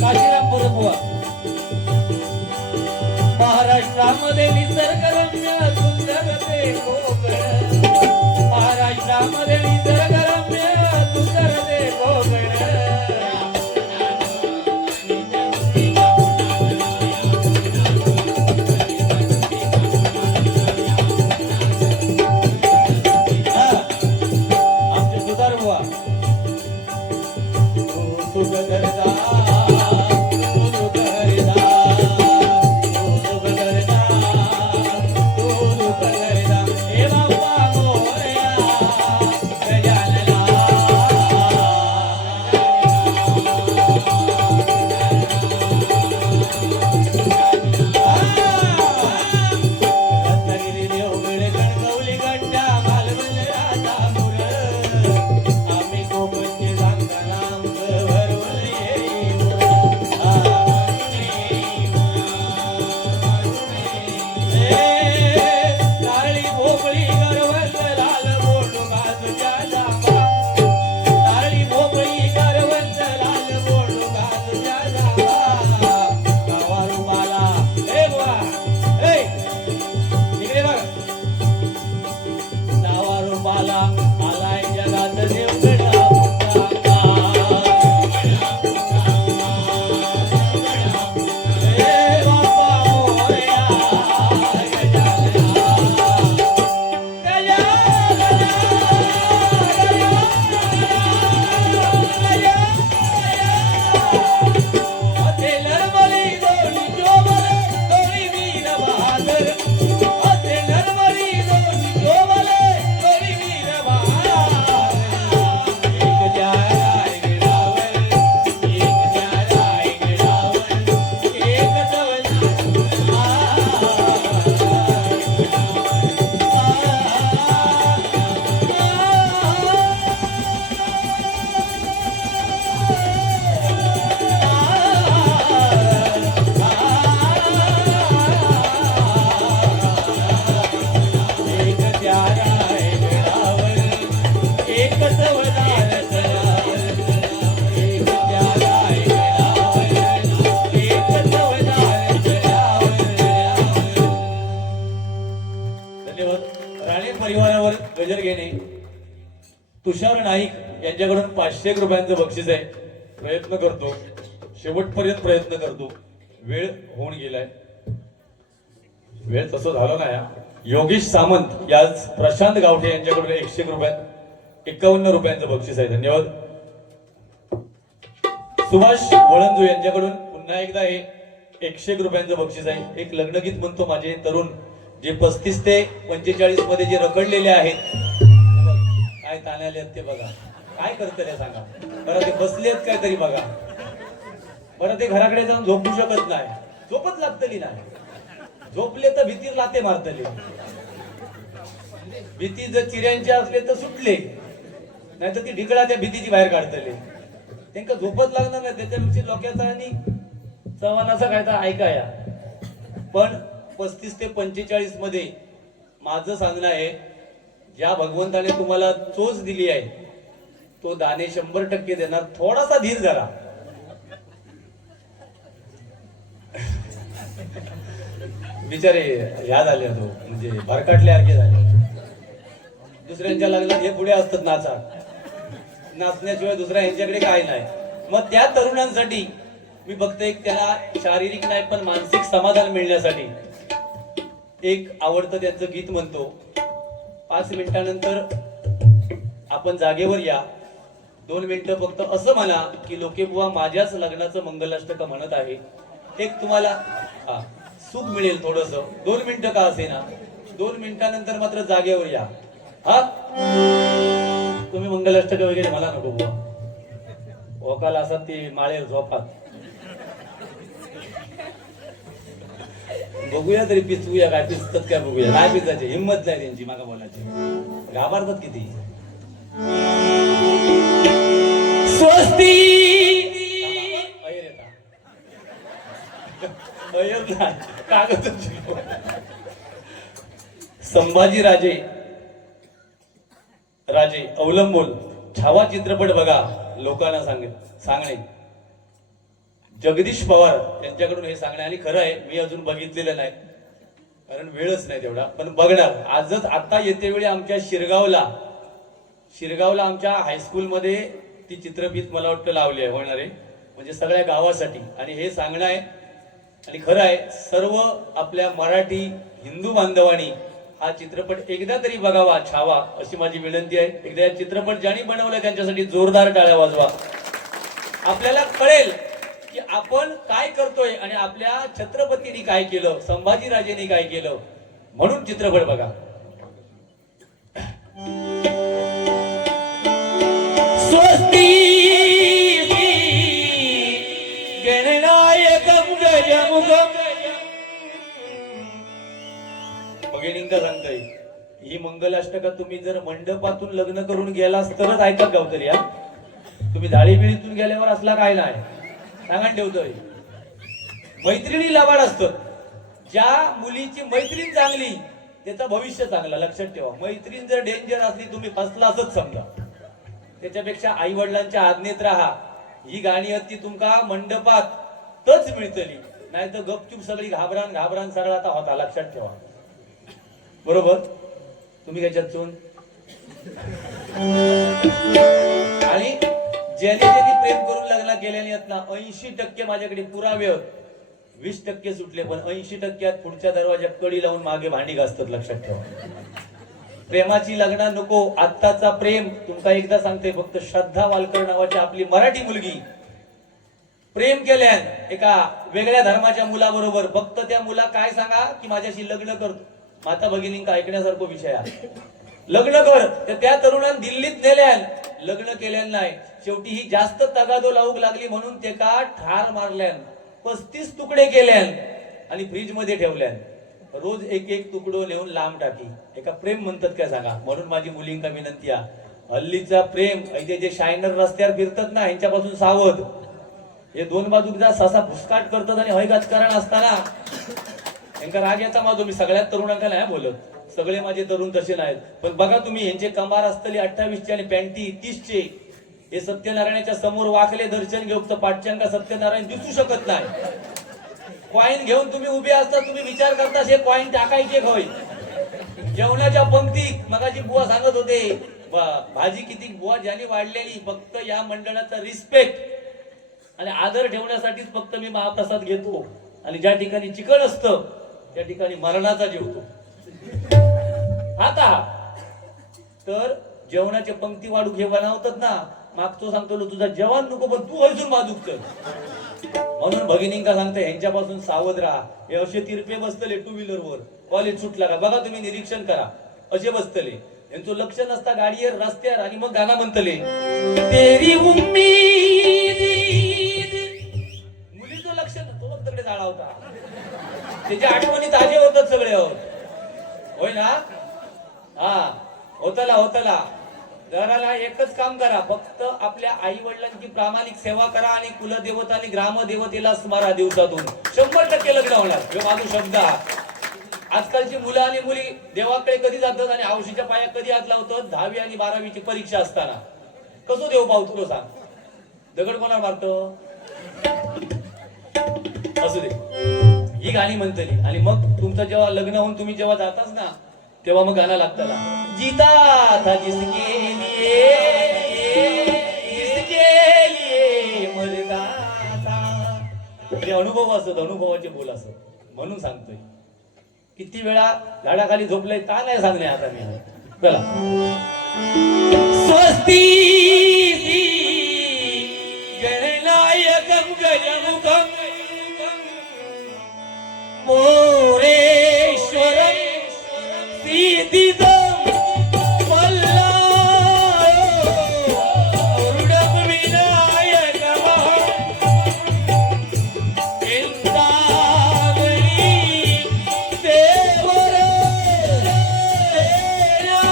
काशीरामपूर बुवा महाराष्ट्रामध्ये निसर्गरम्य सुंदर ते कोकण महाराष्ट्रामध्ये निसर्गरम्य सुंदर ते कोकण आमचे सुधार बुवा सुखकर्ता रत्नागिरी देवगड कणकवली गड्डा मालवण राजापूर आम्ही कोकणचे सांगताना आमचं भरवून येईल नारळी भोपळी गरवंत लाल बोटू काजूच्या जांभा नारळी भोपळी गरवंत लाल बोटू काजूच्या जांभा गावा रुमाला ए बुवा ए इकडे बघ नावा रुमाला आलाय जगात देवगडा ए बाप्पा मोरया राणे परिवारावर गजर घेणे तुषार नाईक यांच्याकडून 500 रुपयांचं बक्षीस आहे. प्रयत्न करतो शेवटपर्यंत प्रयत्न करतो. वेळ होऊन गेलाय. वेळ तसं झालं नाही. योगेश सामंत याच प्रशांत गावठे यांच्याकडून 100 रुपयात 51 रुपयांचं बक्षीस आहे. धन्यवाद. सुभाष वळंजू यांच्याकडून पुन्हा एकदा हे 101 रुपयांचं बक्षीस आहे. एक लग्नगीत म्हणतो माझे तरुण जे 35 ते 45 मध्ये जे रखडलेले आहेत काय ताण्याले आहेत ते बघा. काय करतले सांगा बरं. ते बसले आहेत काय तरी बघा बरं. ते घराकडे जाऊन झोपू शकत नाही. झोपच लागतली नाही. झोपले तर भीतीर लाते मारतले. भीती जर चिऱ्यांचे असले तर सुटले नाही तर ती ढिकळा त्या भीतीची बाहेर काढतले. त्यांना झोपच लागणार नाही. त्याच्यापेक्षा लोकांचा आणि चव्हाणाचा काय तर ऐकाया. पण 35 ते 45 मध्ये माझं सांगणं आहे ज्या भगवंताने तुम्हाला चोच दिली आहे तो दाणे 100% देणार. थोडासा धीर धरा. बिचारे ह्या झाले तो म्हणजे भरकाटल्यासारखे झाले. दुसऱ्यांच्या लग्नात हे पुढे असतात नाचा, नाचण्याशिवाय दुसऱ्या यांच्याकडे काय नाही. मग त्या तरुणांसाठी मी बघतो एक त्याला शारीरिक नाही पण मानसिक समाधान मिळण्यासाठी एक आवडतं त्यांचं गीत म्हणतो. 5 मिनिटानंतर आपण जागेवर या. 2 मिनिटं फक्त असं म्हणा की लोके बुवा माझ्याच लग्नाचं मंगलाष्टक म्हणत आहे. एक तुम्हाला सुख मिळेल थोडस. 2 मिनिटं का असेना. 2 मिनिटानंतर मात्र जागेवर या. हा तुम्ही मंगलाष्टक वगैरे मला नको बुवा. ओकाला असतात ते माळेर झोपात. बघूया तरी पिचवूया काय पिचतात काय बघूया. काय पिचायचे हिंमत नाही त्यांची मागा बोलायची. घाबरतात किती. स्वस्ती कागद. संभाजी राजे अवलंबून छावा चित्रपट बघा. लोकांना सांगणे जगदीश पवार यांच्याकडून हे सांगणे. आणि खरं आहे मी अजून बघितलेलं नाही कारण वेळच नाही तेवढा. पण बघणार आजच. आता येते वेळी आमच्या शिरगावला आमच्या हायस्कूलमध्ये ती चित्रफित मला वाटतं लावली आहे होणार आहे म्हणजे सगळ्या गावासाठी. आणि हे सांगणं आहे आणि खरं आहे सर्व आपल्या मराठी हिंदू बांधवांनी हा चित्रपट एकदा तरी बघावा. छावा अशी माझी विनंती आहे. एकदा या चित्रपट ज्यांनी बनवलाय त्यांच्यासाठी जोरदार टाळ्या वाजवा. आपल्याला कळेल की आपण काय करतोय आणि आपल्या छत्रपतींनी काय केलं, संभाजीराजेंनी काय केलं. म्हणून चित्रपट बघा. स्वस्ती गणनायकं गजमुखं. भगिनींका सांगताय ही मंगलाष्टका तुम्ही जर मंडपातून लग्न करून गेलास तरच ऐका गावतरी. या तुम्ही धाळीबिळीतून गेल्यावर असला काय नाही सांगण ठेवतोय. मैत्रिणी लबाड असत. ज्या मुलीची मैत्रीण चांगली त्याचं भविष्य चांगलं. लक्षात ठेवा. मैत्रीण जर डेंजर असली तुम्ही फसला असंच समजा. त्याच्यापेक्षा आई वडिलांच्या आज्ञेत राहा. ही गाणी अति तुमका मंडपातच मिळतली. नाही तर गपचूप सगळी घाबरान सगळा आता होता. लक्षात ठेवा. बरोबर. तुम्ही काय चून आणि ज्यांनी प्रेम करून लग्न केल्याने आहेत ना 80% माझ्याकडे पुरावे होत. 20% सुटले पण 80% पुढच्या दरवाज्यात कडी लावून मागे भांडी घासतात. लक्षात ठेवा. प्रेमाची लग्न नको. आत्ताचा प्रेम तुमका एकदा सांगते फक्त श्रद्धा वालकर नावाची आपली मराठी मुलगी प्रेम केल्यान एका वेगळ्या धर्माच्या मुलाबरोबर. फक्त त्या मुला काय सांगा की माझ्याशी लग्न करतो. माता भगिनींका ऐकण्यासारखा विषय आहे. लग्न कर. त्या तरुणान दिल्लीत नेल्यान. लग्न केल्यान नाही. शेवटी ही जास्त तगादो लावूक लागली म्हणून ते का ठार मारल्यान. 35 तुकडे केल्यान आणि फ्रीज मध्ये ठेवल्यान. रोज एक तुकडो नेऊन लांब टाकी. एका प्रेम म्हणतात काय सांगा. म्हणून माझी मुलींका विनंती आहे. हल्लीचा प्रेम इथे जे शायनर रस्त्यावर फिरतात ना यांच्यापासून सावध. हे 2 बाजूचा ससा भुसकाट करतात आणि हयगाचकारण असताना यांचा राग याचा माझो. मी सगळ्यात तरुणांना नाही बोलत. सगळे माझे तरुण तसे नाहीत. पण बघा तुम्ही यांचे कमार असतली 28चे आणि पॅन्टी 30चे. हे सत्यनारायणाच्या समोर वाकले दर्शन घेऊ तर पाठच्यांका सत्यनारायण दिसू शकत नाही. कॉईन घेऊन तुम्ही उभे असता. तुम्ही विचार करता हे कॉईन टाकायचे होय. जेवणाच्या पंक्तीत मगाची बुवा सांगत होते भाजी किती बुवा ज्यांनी वाढलेली. फक्त या मंडळाचा रिस्पेक्ट आणि आदर ठेवण्यासाठीच फक्त मी महाप्रसाद घेतो. आणि ज्या ठिकाणी चिकन असतं त्या ठिकाणी मरणाचा जेवतो. आता तर जेवणाच्या पंक्ती वाढूक हे बनवतात ना. मागतो सांगतो तुझा जेवण नको पण तू हैसून बाजूक चल. म्हणून भगिनींका सांगते ह्यांच्यापासून सावध राहा. हे असे तिरपे बसतले 2 व्हीलरवर. कॉलेज सुटला का बघा तुम्ही निरीक्षण करा. असे बसतले. यांचं लक्ष नसता गाडीवर रस्त्यावर आणि मग गाणं म्हणतले तेरी उम्मीद. मुलीचं लक्ष तो मग तिकडे जाळा होता. त्याच्या आठवणी ताजे होतात सगळे होय ना. हा होतला घराला एकच काम करा. फक्त आपल्या आई वडिलांची प्रामाणिक सेवा करा आणि कुलदेवता आणि ग्रामदेवतेला स्मरा. दिवसातून 100% लग्न होणार. हे माझा शब्द. आजकालची मुलं आणि मुली देवाकडे कधी जातात आणि औषधीच्या पाया कधी हात लावतात? 10वी आणि 12वीची परीक्षा असताना. कसं देव पाव तुला सांग? दगड कोणाला मारतो? असू दे, ही गाणी म्हणतली. आणि मग तुमचं जेव्हा लग्न होऊन तुम्ही जेव्हा जाताच ना, तेव्हा मग गाणं लागतं, जीता था जिसके लिए मरना था. हे अनुभव असत, अनुभवाचे बोल असत. म्हणून सांगतोय, किती वेळा झाडाखाली झोपलंय का नाही सांगणे आता मी. चला, स्वस्ती गणनायकं गजमुखं मोरेश्वरं सिद्धिदं वल्लाभं विनायकमहं चिन्तामणि देवर सेनारी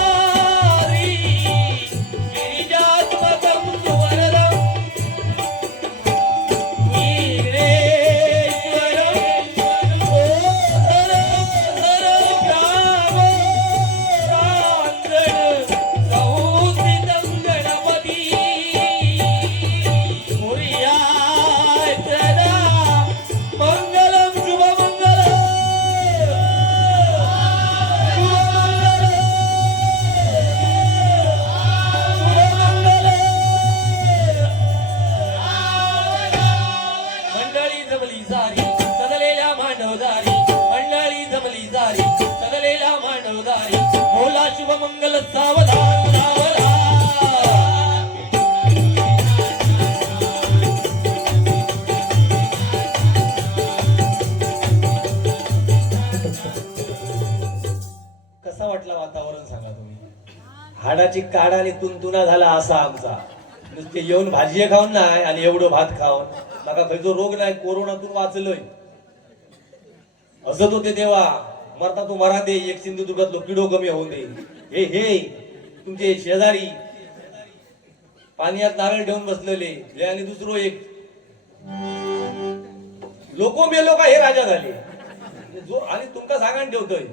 गिरिजात्मकं सुवरदं मंगल सावधान सावधान. कसा वाटला वातावरण सांगा तुम्ही? हाडाची काढ आणि तुंतुना झाला असा आमचा. नुसते येऊन भाजी खाऊन नाही आणि एवढं भात खाऊन नका खैचो रोग नाही, कोरोनातून वाचलोय असत होते तेव्हा. मरता तू मरा दे, एक सिंधुदुर्गातलो किडो कमी होऊ दे. हे तुमचे शेजारी पाण्यात नारळ ठेवून बसलेले आणि दुसरं एक लोक मेलो का हे राजा झाले. जो आणि तुमका सांगान ठेवतोय,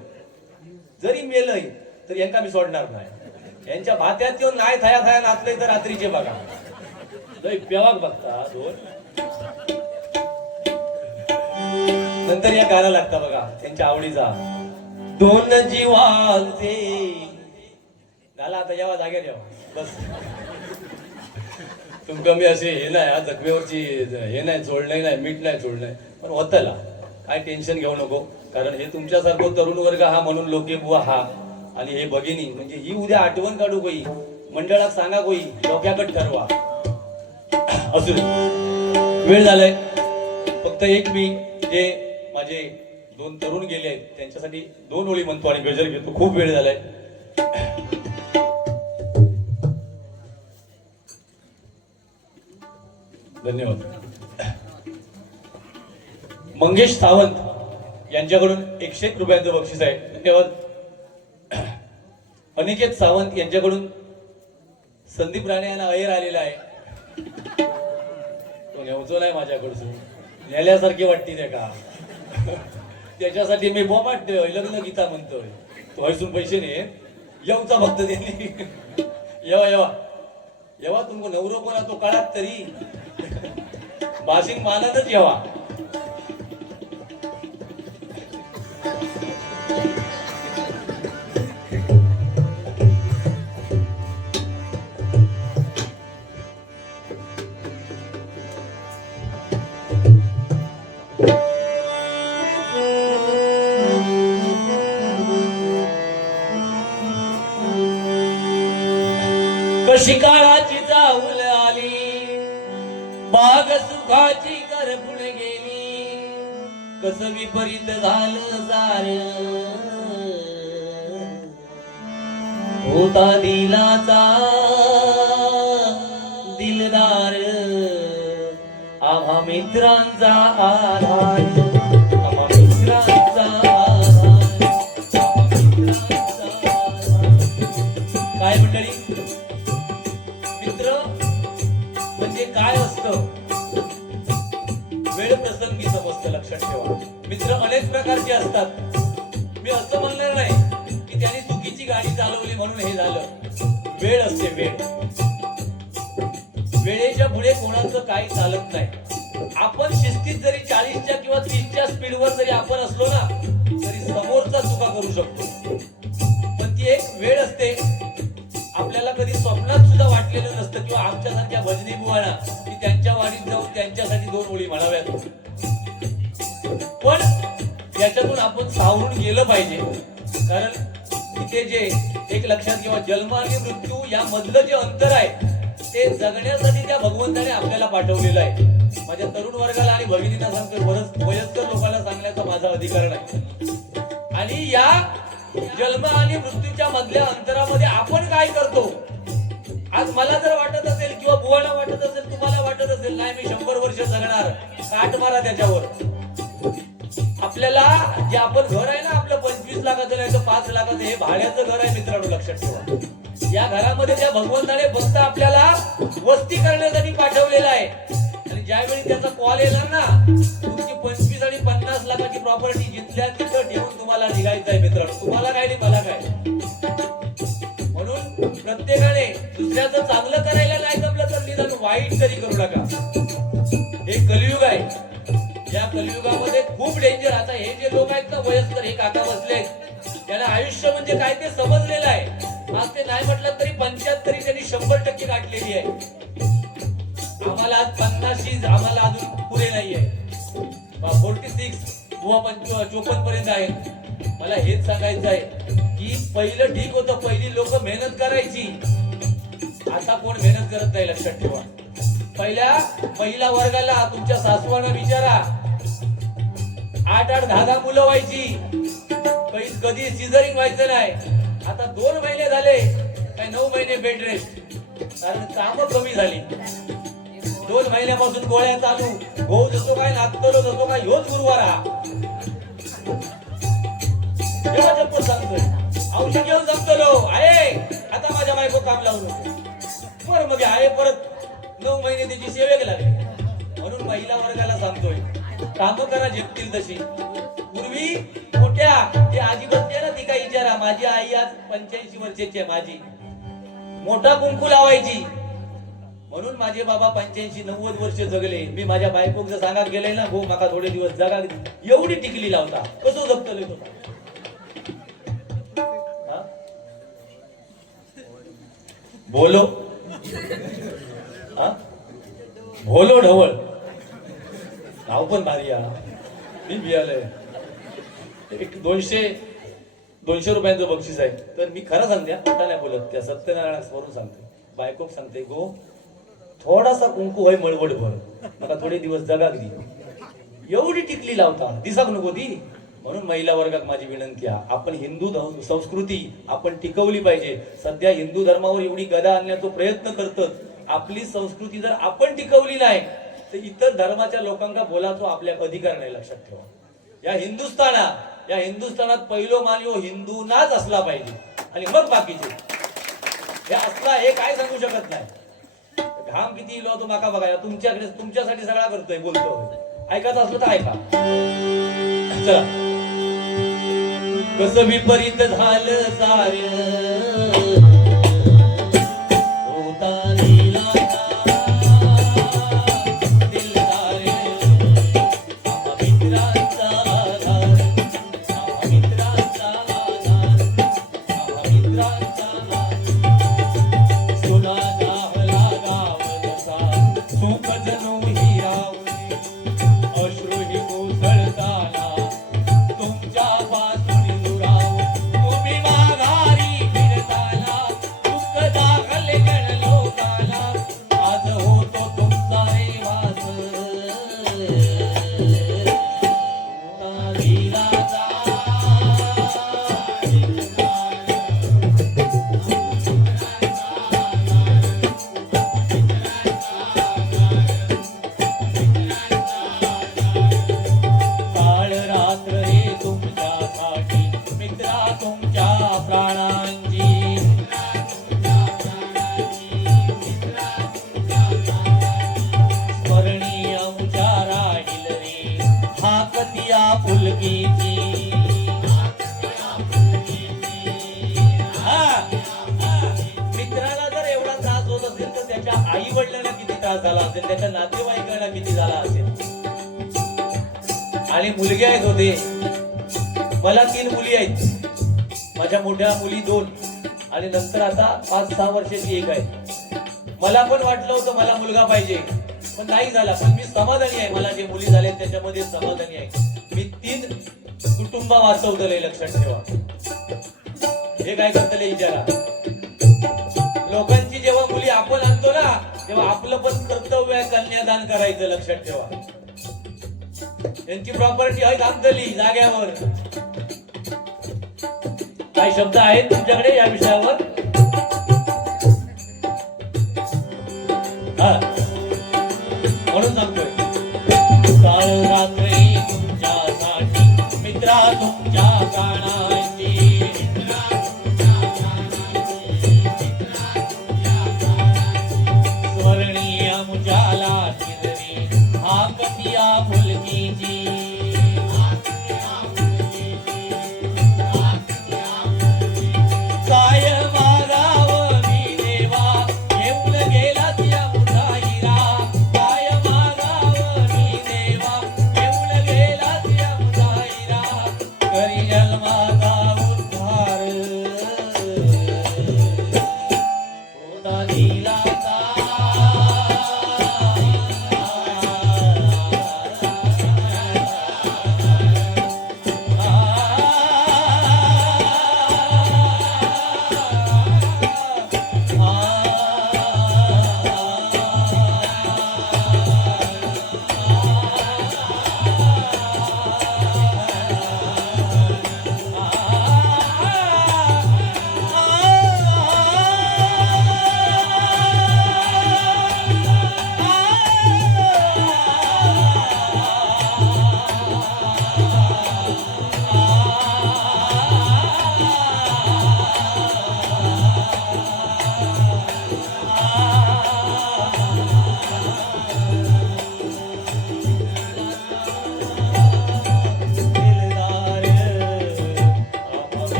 जरी मेलय तर यांका मी सोडणार नाही. यांच्या भात्यात येऊन नाही थया थया नाचलंय तर रात्रीचे बघा लय पेवाक बघता दोन. नंतर या गाणं लागतं बघा त्यांच्या आवडीचा, दोन जीवांचे. झाला आता जेव्हा जागेवर जेव्हा बस. तुमका मी असे हे नाही, आज जखमेवरची हे नाही जोडलंय, नाही मीठ नाही जोडलंय, पण होतला काय टेन्शन घेऊ नको. कारण हे तुमच्यासारखं तरुण वर्ग हा, म्हणून लोके बुवा हा आणि हे भगिनी म्हणजे ही उद्या आठवण काढू कोई, मंडळात सांगा कोई, डोक्याकडे ठरवा. असू दे, वेळ झालाय. फक्त एक मी जे माझे 2 तरुण गेले आहेत त्यांच्यासाठी 2 ओळी म्हणतो आणि गजल घेतो. खूप वेळ झालाय. धन्यवाद. मंगेश सावंत यांच्याकडून 101 रुपयांचं बक्षीस आहे. धन्यवाद. अनिकेत सावंत यांच्याकडून संदीप राणे यांना अहेर आलेला आहे. तो नेवचो नाही माझ्याकडून, नेल्यासारखी वाटते ते का. त्याच्यासाठी मी बोमाट लग्न गीता म्हणतोय. तो हैसून पैसे नाही येऊचा फक्त त्यांनी येवा येवा येवा. तुमको नवरो कोणा तो काळात तरी भाषिक मानातच येवा. कशी काळाची जाऊल आली, बाग सुखाची करपून गेली. कस विपरीत झालं सार, होता दिलाचा दिलदार, आम्हा मित्रांचा आधार, आम्हा मित्रांचा आधार. काय मंडळी, म्हणजे काय असतं वेळ प्रसंगी समजतं. लक्षात ठेवा, मित्र अनेक प्रकारचे असतात. मी असं म्हणणार नाही की त्यांनी चुकीची गाडी चालवली म्हणून हे झालं. वेळ असते वेळ. वेळेच्या पुढे कोणाचं काही चालत नाही. आपण शिस्तीत जरी 40च्या किंवा 30च्या स्पीडवर जरी आपण असलो ना तरी समोरचा चुका करू शकतो. पण ती एक वेळ असते. आपल्याला कधी स्वप्नात सुद्धा वाटलेलं नसतं किंवा आमच्यासारख्या भजनी बुवाना की त्यांच्या वाडीत जाऊन त्यांच्यासाठी 2 ओळी म्हणाव्यात. पण याच्यातून आपण सावरून गेलं पाहिजे. कारण इथे जे एक लक्षात घ्या, जन्म आणि मृत्यू या मधलं जे अंतर आहे ते जगण्यासाठी त्या भगवंताने आपल्याला पाठवलेलं आहे. माझ्या तरुण वर्गाला आणि भगिनींना सांगतो, बरंच वयस्कर लोकांना सांगण्याचा माझा अधिकार नाही. आणि या जन्म आणि मृत्यूच्या मधल्या अंतरामध्ये आपण काय करतो. आज मला जर वाटत असेल किंवा बुवाला वाटत असेल, तुम्हाला वाटत असेल नाही मी 100 वर्ष जगणार, काट मारा त्याच्यावर. आपल्याला जे आपण घर आहे ना आपलं 25 लाखाचं नाही तर 5 लाखाचं, हे भाड्याचं घर आहे मित्रांनो, लक्षात ठेवा. या घरामध्ये त्या भगवंताने फक्त आपल्याला वस्ती करण्यासाठी पाठवलेला आहे. आणि ज्यावेळी त्याचा कॉल येणार ना, तुमची 25 आणि 50 लाखाची प्रॉपर्टी जिथल्या तिथं ठेवून तुम्हाला निघायचं आहे मित्रांनो. तुम्हाला काय नाही मला काय. म्हणून प्रत्येकाने दुसऱ्याचं चांगलं करायला नाही जमलं तर निदान वाईट तरी करू नका. हे कलियुग आहे. या कलियुगामध्ये खूप डेंजर. आता हे जे लोक आहेत ना वयस्कर, हे काका बसले, त्यांना आयुष्य म्हणजे काय ते समजलेलं आहे. आज ते नाही म्हटलं तरी 75 त्यांनी 100% गाठलेली आहे. आम्हाला आज 50 आम्हाला अजून पुरे नाहीये. 46 किंवा 54 पर्यंत आहे. मला हेच सांगायचं आहे की पहिलं ठीक होतं, पहिली लोक मेहनत करायची. आता कोण मेहनत करत नाही, लक्षात ठेवा. पहिल्या महिला वर्गाला तुमच्या सासवांना विचारा, 8-8, 10-10 मुलं व्हायची. कधी सिझरिंग व्हायचं नाही. आता 2 महिने झाले काय 9 महिने बेड रेस्ट. कारण काम कमी झाली. 2 महिन्यापासून गोळ्या चालू. भाऊ जसो काय नागतलो जसो काय ह्योच गुरुवार हा. जेव्हा चप्पल सांगतोय औषध घेऊन जमतलो आहे. आता माझ्या बायको काम लावू नको. बरं मग आहे परत 9 महिने त्याची सेवेक लागली. म्हणून महिला वर्गाला सांगतोय काम करा झेपतील तशी. पूर्वी मोठ्या जे आजी बसते ना ती काय विचारा, माझी आई आज 85 वर्षाची आहे. माझी मोठा कुंकू लावायची. म्हणून माझे बाबा 85-90 वर्ष जगले. मी माझ्या बायकोक जर सांगा गेले ना, भाऊ माका थोडे दिवस जगा, एवढी टिकली लावता. कसं जगतले तुम्हाला. बोलो हा भोलो ढवळ नाव पण भारी आहे. मी बियालय. एक 200 रुपयांचं बक्षीस आहे. तर मी खरं सांगते, आता नाही बोलत, त्या सत्यनारायण वरून सांगते. बायकोक सांगते, गो थोडासा कुंकू होय मळवड भर, मला थोडे दिवस जगाक दी. एवढी टिकली लावता, दिसाक नको ती. म्हणून महिला वर्गात माझी विनंती आहे, आपण हिंदू संस्कृती आपण टिकवली पाहिजे. सध्या हिंदू धर्मावर एवढी गदा आणण्याचा प्रयत्न करतात. आपली संस्कृती जर आपण टिकवली नाही तर इतर धर्माच्या लोकांना बोलायचा आपल्या अधिकार नाही, लक्षात ठेवा. या हिंदुस्थानात पहिलो मान यो हिंदूनाच असला पाहिजे आणि मग बाकीचे हे असला हे काय सांगू शकत नाही. घाम किती इलो तो माका बघा, तुमच्याकडे तुमच्यासाठी सगळा करतोय बोलतो. ऐकायचं असलं तर ऐका. चला. कसं विपरीत झालं सारं तुमच्या पासून दुराव तुम्ही माघारी होत असेल तर त्याच्या आई वडिलांना किती त्रास झाला असेल, त्याच्या नातेवाईकांना किती झाला असेल. आणि मुलगे आहेत होते, मला 3 मुली आहेत, माझ्या मोठ्या मुली 2 आणि नंतर आता 5-6 वर्षाची एक आहे. मला पण वाटलं होतं मला मुलगा पाहिजे, पण नाही झाला. पण मी समाधानी आहे, मला जे मुली झाले त्याच्यामध्ये समाधानी आहे. मी 3 कुटुंब वाचवतले, लक्षात ठेवा. हे काय करतले विचारा. लोकांची जेव्हा मुली आपण आणतो ना, तेव्हा आपलं पण कर्तव्य आहे कन्यादान करायचं, लक्षात ठेवा. त्यांची प्रॉपर्टी आहे आणतली जाग्यावर. काही शब्द आहेत तुमच्याकडे या विषयावर? हा, म्हणून सांगतोय. काळ रात्री तुमच्यासाठी, मित्रा तुमच्या कानाची, स्वर्णीय मुजाला चिररी हाकतिया फुलकीची. काय मागाव मी देवा, येऊन गेला त्या मुठा हिरा. काय मागाव मी देवा, येऊन गेला त्या मुठा हिरा. करी जन्माचा उद्धार, होता दिलासा.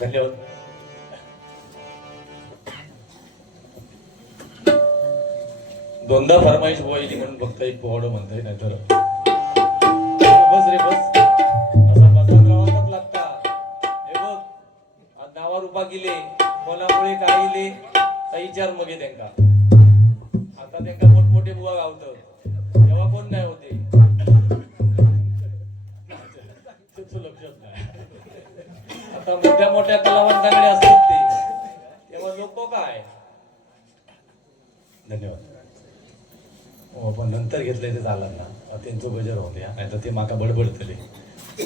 धन्यवाद. दोनदा फरमाईश बोयली म्हणून फक्त एक पोवाडं म्हणताय, नाही तर बस रे बस. असा बसा गावातच लागता. हे बघ, नावा रुपा गेले कोणामुळे काय गेले विचार मग त्यांका. आता त्यांका मोठमोठे बुवा गावत, तेव्हा कोण नाही होते. लक्षात नाही. आता मोठ्या मोठ्या कलावंतांकडे असतात ते, तेव्हा लोक काय. धन्यवाद. आपण नंतर घेतलंय ते झालं ना, त्यांचं गजर होते, नाही तर ते माका बडबडतले.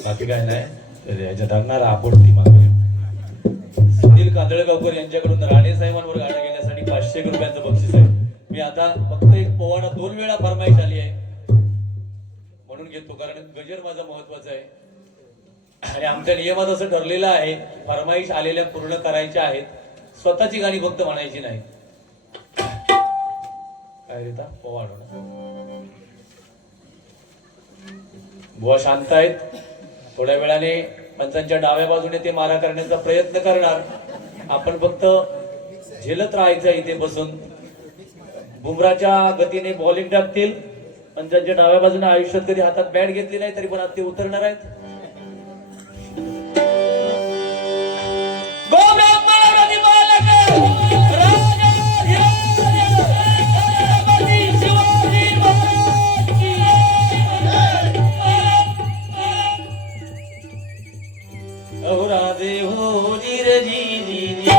बाकी काय नाही. तर याच्या धरणारा आपडती मागे. सुनील कांदळगावकर यांच्याकडून राणे साहेबांवर गाणं घेण्यासाठी 500 रुपयांचं बक्षीस आहे. मी आता फक्त एक पोवाडा 2 वेळा फरमाईश आली आहे म्हणून घेतो, कारण गजर माझा महत्वाचा आहे. आणि आमच्या नियमात असं ठरलेलं आहे, फरमाईश आलेल्या पूर्ण करायच्या आहेत, स्वतःची गाणी फक्त म्हणायची नाही. काय रीता पोवाडो ना. बुवा शांत आहेत. थोड्या वेळाने पंचांच्या डाव्या बाजूने ते मारा करण्याचा प्रयत्न करणार. आपण फक्त झेलत राहायचं इथे बसून. बुमराच्या गतीने बॉलिंग टाकतील. पंचांच्या डाव्या बाजूने आयुष्यात कधी हातात बॅट घेतली नाही तरी पण आता ते उतरणार आहेत. राधे हो जी रे जी जी जी.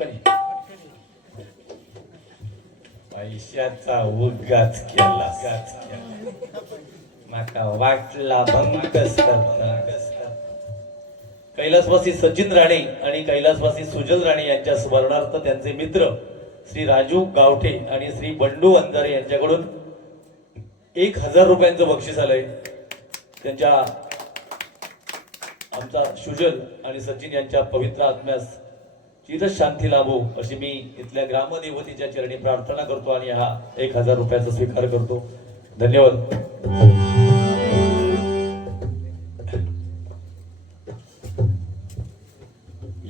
फटकन पैशाचा उगाच केला माका वाटला भंकस करता. कैलासवासी सचिन राणे आणि कैलासवासी सुजल राणे यांच्या स्मरणार्थ त्यांचे मित्र श्री राजू गावठे आणि श्री बंडू अंधारे यांच्याकडून 1000 रुपयांचं बक्षीस आलंय. त्यांच्या आमचा सुजल आणि सचिन यांच्या पवित्र आत्म्यास चिरच शांती लाभो अशी मी इथल्या ग्रामदेवतेच्या चरणी प्रार्थना करतो आणि हा 1000 रुपयाचा स्वीकार करतो. धन्यवाद.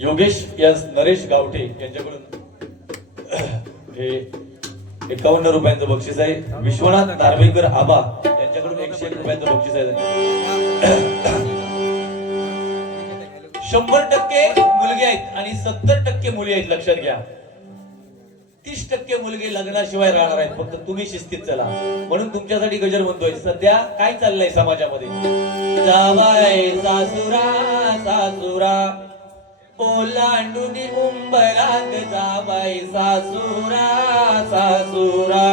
योगेश यस नरेश गावठे यांच्याकडून हे 51 रुपयांचं बक्षीस आहे. विश्वनाथ नार्वेकर आबा यांच्याकडून 101 रुपयांचं बक्षीस आहे. 100% मुलगे आहेत आणि 70% मुली आहेत. लक्षात घ्या, 30% मुलगे लग्नाशिवाय राहणार आहेत. फक्त तुम्ही शिस्तीत चला. म्हणून तुमच्यासाठी गजर म्हणतोय. सध्या काय चाललंय समाजामध्ये? जावाय सासुरा सासुरा ओलांडूनी उंबरात जावाय सासुरा सासुरा.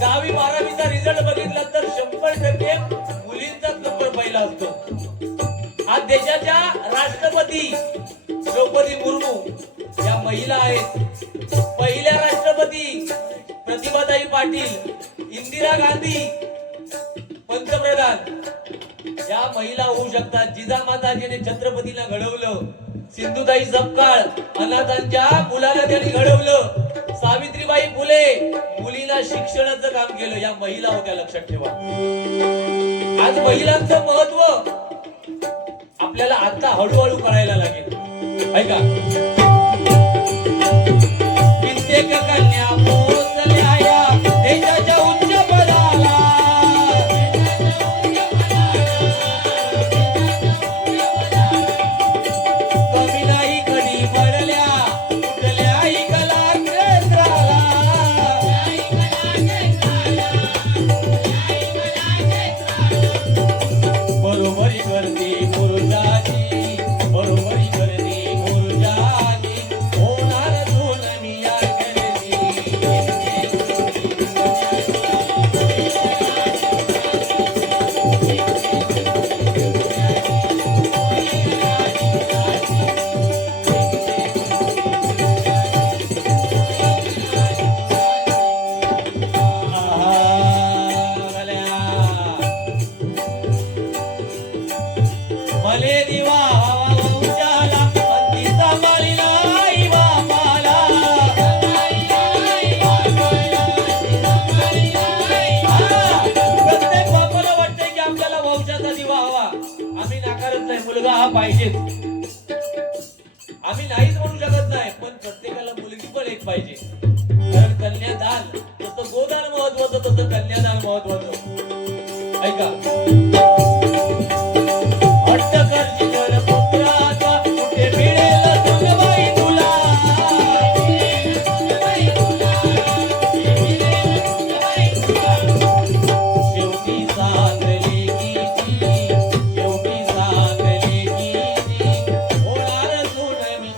गावी 12वीचा रिझल्ट बघितला तर 100% मुलींचाच नंबर पहिला असतो. आज देशाच्या राष्ट्रपती द्रौपदी मुर्मू या महिला आहेत. पहिल्या पाटील, इंदिरा गांधी पंतप्रधान या महिला होऊ शकतात. जिजामाताजीने छत्रपतीला घडवलं, सिंधुताई सपकाळ अनाथांच्या मुलाला त्यांनी घडवलं, सावित्रीबाई फुले मुलीला शिक्षणाचं काम केलं. या महिला होत्या, लक्षात ठेवा. आज महिलांचं महत्व आपल्याला आता हळूहळू कळायला लागेल. ऐका, कित्येक कन्या पोहोचल्या या देशाच्या उच्च पदाला, कमी नाही कधी पडल्या कुठल्याही कला क्षेत्राला. बरोबरी करते पुरुषाची, बरोबरी करते पुरुषाची, होणार दोन मी या करते. भले दिवा उजाला अति सांभाळीला आई बापाला. प्रत्येक बापाला वाटतंय की आपल्याला वंशाचा दिवा हवा. आम्ही नाकारत नाही, मुलगा हा पाहिजेच. आम्ही नाहीच म्हणू शकत नाही, पण प्रत्येकाला मुलगी पण एक पाहिजे. कारण कन्यादान जसं गोदान महत्वाचं तसं कन्यादान महत्वाचं. ऐका, हट्ट करची जर पुत्राचा कुठे मिळेल सुनबाई तुला. शेवटी सांगली कीची, शेवटी सांगली कीची, होणार सून मी.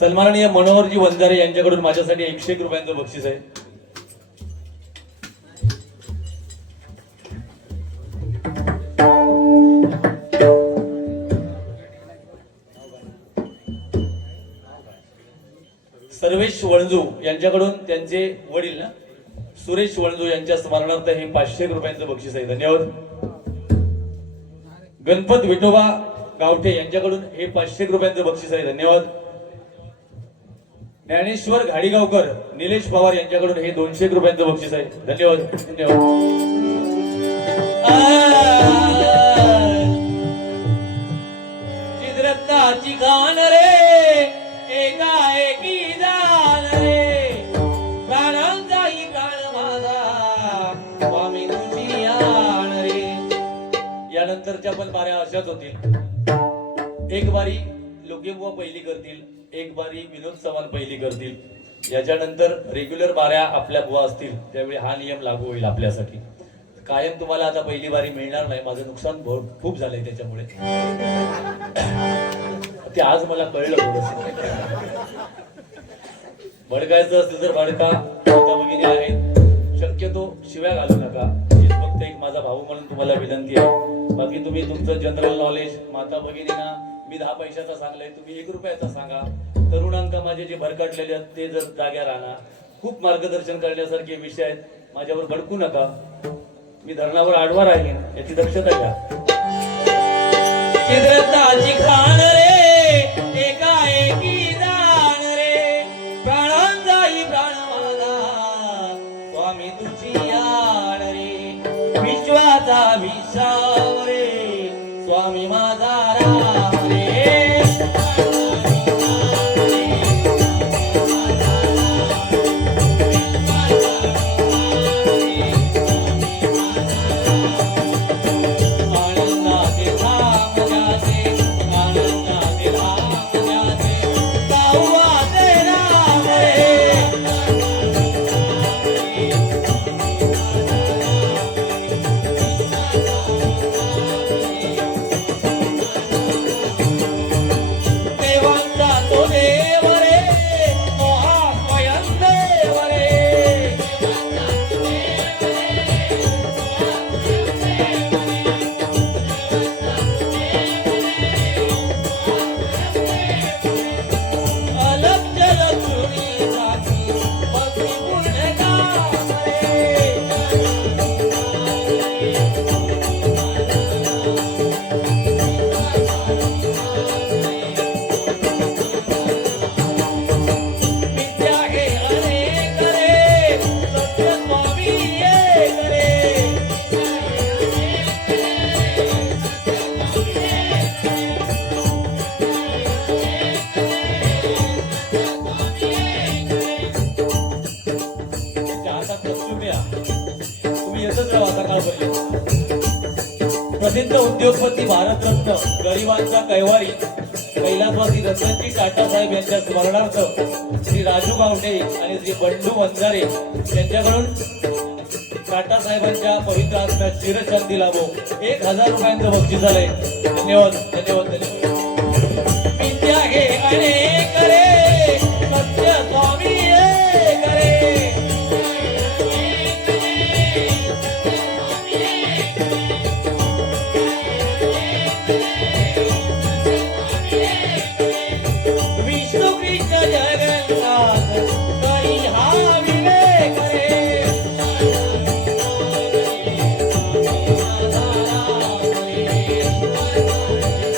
सन्माननीय मनोहरजी वंजारे यांच्याकडून माझ्यासाठी 101 रुपयांचं बक्षीस आहे. सर्वेश वळजू यांच्याकडून त्यांचे वडील ना सुरेश वळजू यांच्या स्मरणार्थ हे 500 रुपयांचं बक्षीस आहे. धन्यवाद. गणपत विठोबा गावठे यांच्याकडून हे 500 रुपयांचं बक्षीस आहे. धन्यवाद. ज्ञानेश्वर घाडीगावकर निलेश पवार यांच्याकडून हे 200 रुपयांचं बक्षीस आहे. धन्यवाद. धन्यवाद. चित्रत्नाची गान रे एकाएकी जाण रे, प्राणांचाही प्राण माझा स्वामी तुझी आण रे. यानंतरच्या पण बाऱ्या अशाच होतील. एक बारी लोकेबुवा पहिली करतील, एक बारी विनोद चव्हाण पहिली करतील. याच्यानंतर रेग्युलर बाऱ्या आपल्या बुवा असतील, त्यावेळी हा नियम लागू होईल आपल्यासाठी. कायम तुम्हाला आता पहिली बारी मिळणार नाही. माझं नुकसान खूप झालंय त्याच्यामुळे. ते आज मला कळलं थोडंसं. भडकायचं असेल तर भडका, माता भगिनी आहेत, शक्यतो शिव्या घालू नका. हीच फक्त एक माझा भाऊ म्हणून तुम्हाला विनंती आहे. बाकी तुम्ही तुमचं जनरल नॉलेज, माता भगिनींना मी 10 पैशाचा सांगलाय, तुम्ही 1 रुपयाचा सांगा. तरुणांका माझे जे भरकटलेले आहेत ते जर जाग्या राहणार, खूप मार्गदर्शन करण्यासारखे विषय आहेत, माझ्यावर भडकू नका. मी धरणावर आडवा राहीन याची दक्षता घ्या. चित्रताची खाण रे, एकाएकी जाण रे, प्राणांचाही प्राण माझा, स्वामी तुझी आण रे, विश्वाचा विश्राम रे, स्वामी माझा राम रे. आनंदाचे धाम जाते, आनंदाचे धाम जाते, गावाचे राम रे. देवांचा तो देव रे, मोहा स्वयं देव रे. अलग लक्ष्मी साथी, भक्ती पुण्य काम रे. विद्या हे अनेक रे, सत्य स्वामी एक रे. तुमच्या हातात लक्ष्मी आहे. तुम्ही येतच राहा सकाळपर्यंत. प्रसिद्ध उद्योगपती, भारतरत्न, गरिबांचा कैवारी, कैलासवासी रतनजी टाटा साहेब यांच्या स्मरणार्थ श्री राजू गावडे आणि श्री बंडू वंजारे यांच्याकडून टाटा साहेबांच्या पवित्र आत्म्यात चिरशांती लाभो 1000 रुपयांचं बक्षीस झालंय. धन्यवाद धन्यवाद धन्यवाद. विद्या हे अनेक रे, सत्य स्वामी एक रे. विष्णू कृष्ण जगन्नाथ, करी हा विवेक रे.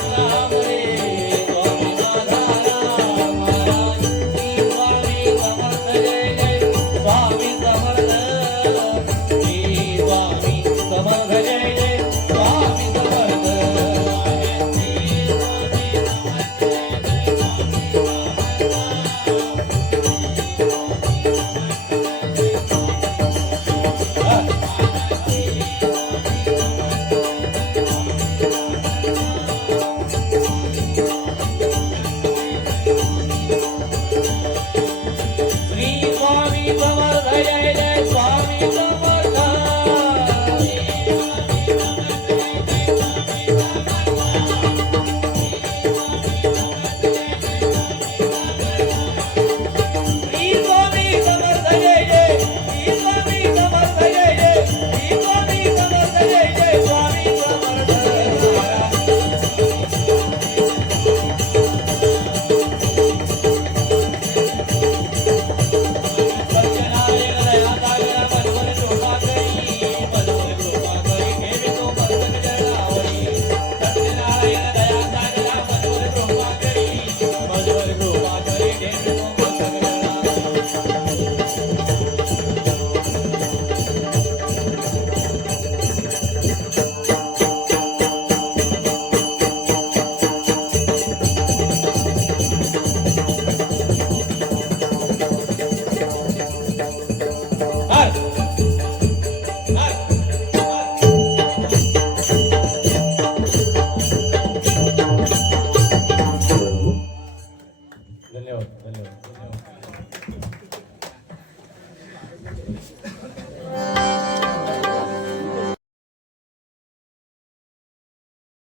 राम रे, स्वामी माझा राम महाराज. श्री स्वामी समर्थ जय जय, स्वामी समर्थ. श्री स्वामी समर्थ जय जय, स्वामी समर्थ. श्री स्वामी समर्थ जय जय, स्वामी समर्थ. श्री स्वामी समर्थ जय जय, श्री स्वामी समर्थ जय जय, श्री स्वामी समर्थ जय जय, स्वामी समर्थ. सत्यनारायण दया सागर मधुर शोभा करी, मधुर शोभा करी ठेवी तो मस्तक जळावरी. सत्यनारायण दया सागर मधुर शोभा करी, मधुर शोभा करी ठेवी तो मस्तक जळावरी. हार हार हार. धन्यवाद धन्यवाद धन्यवाद.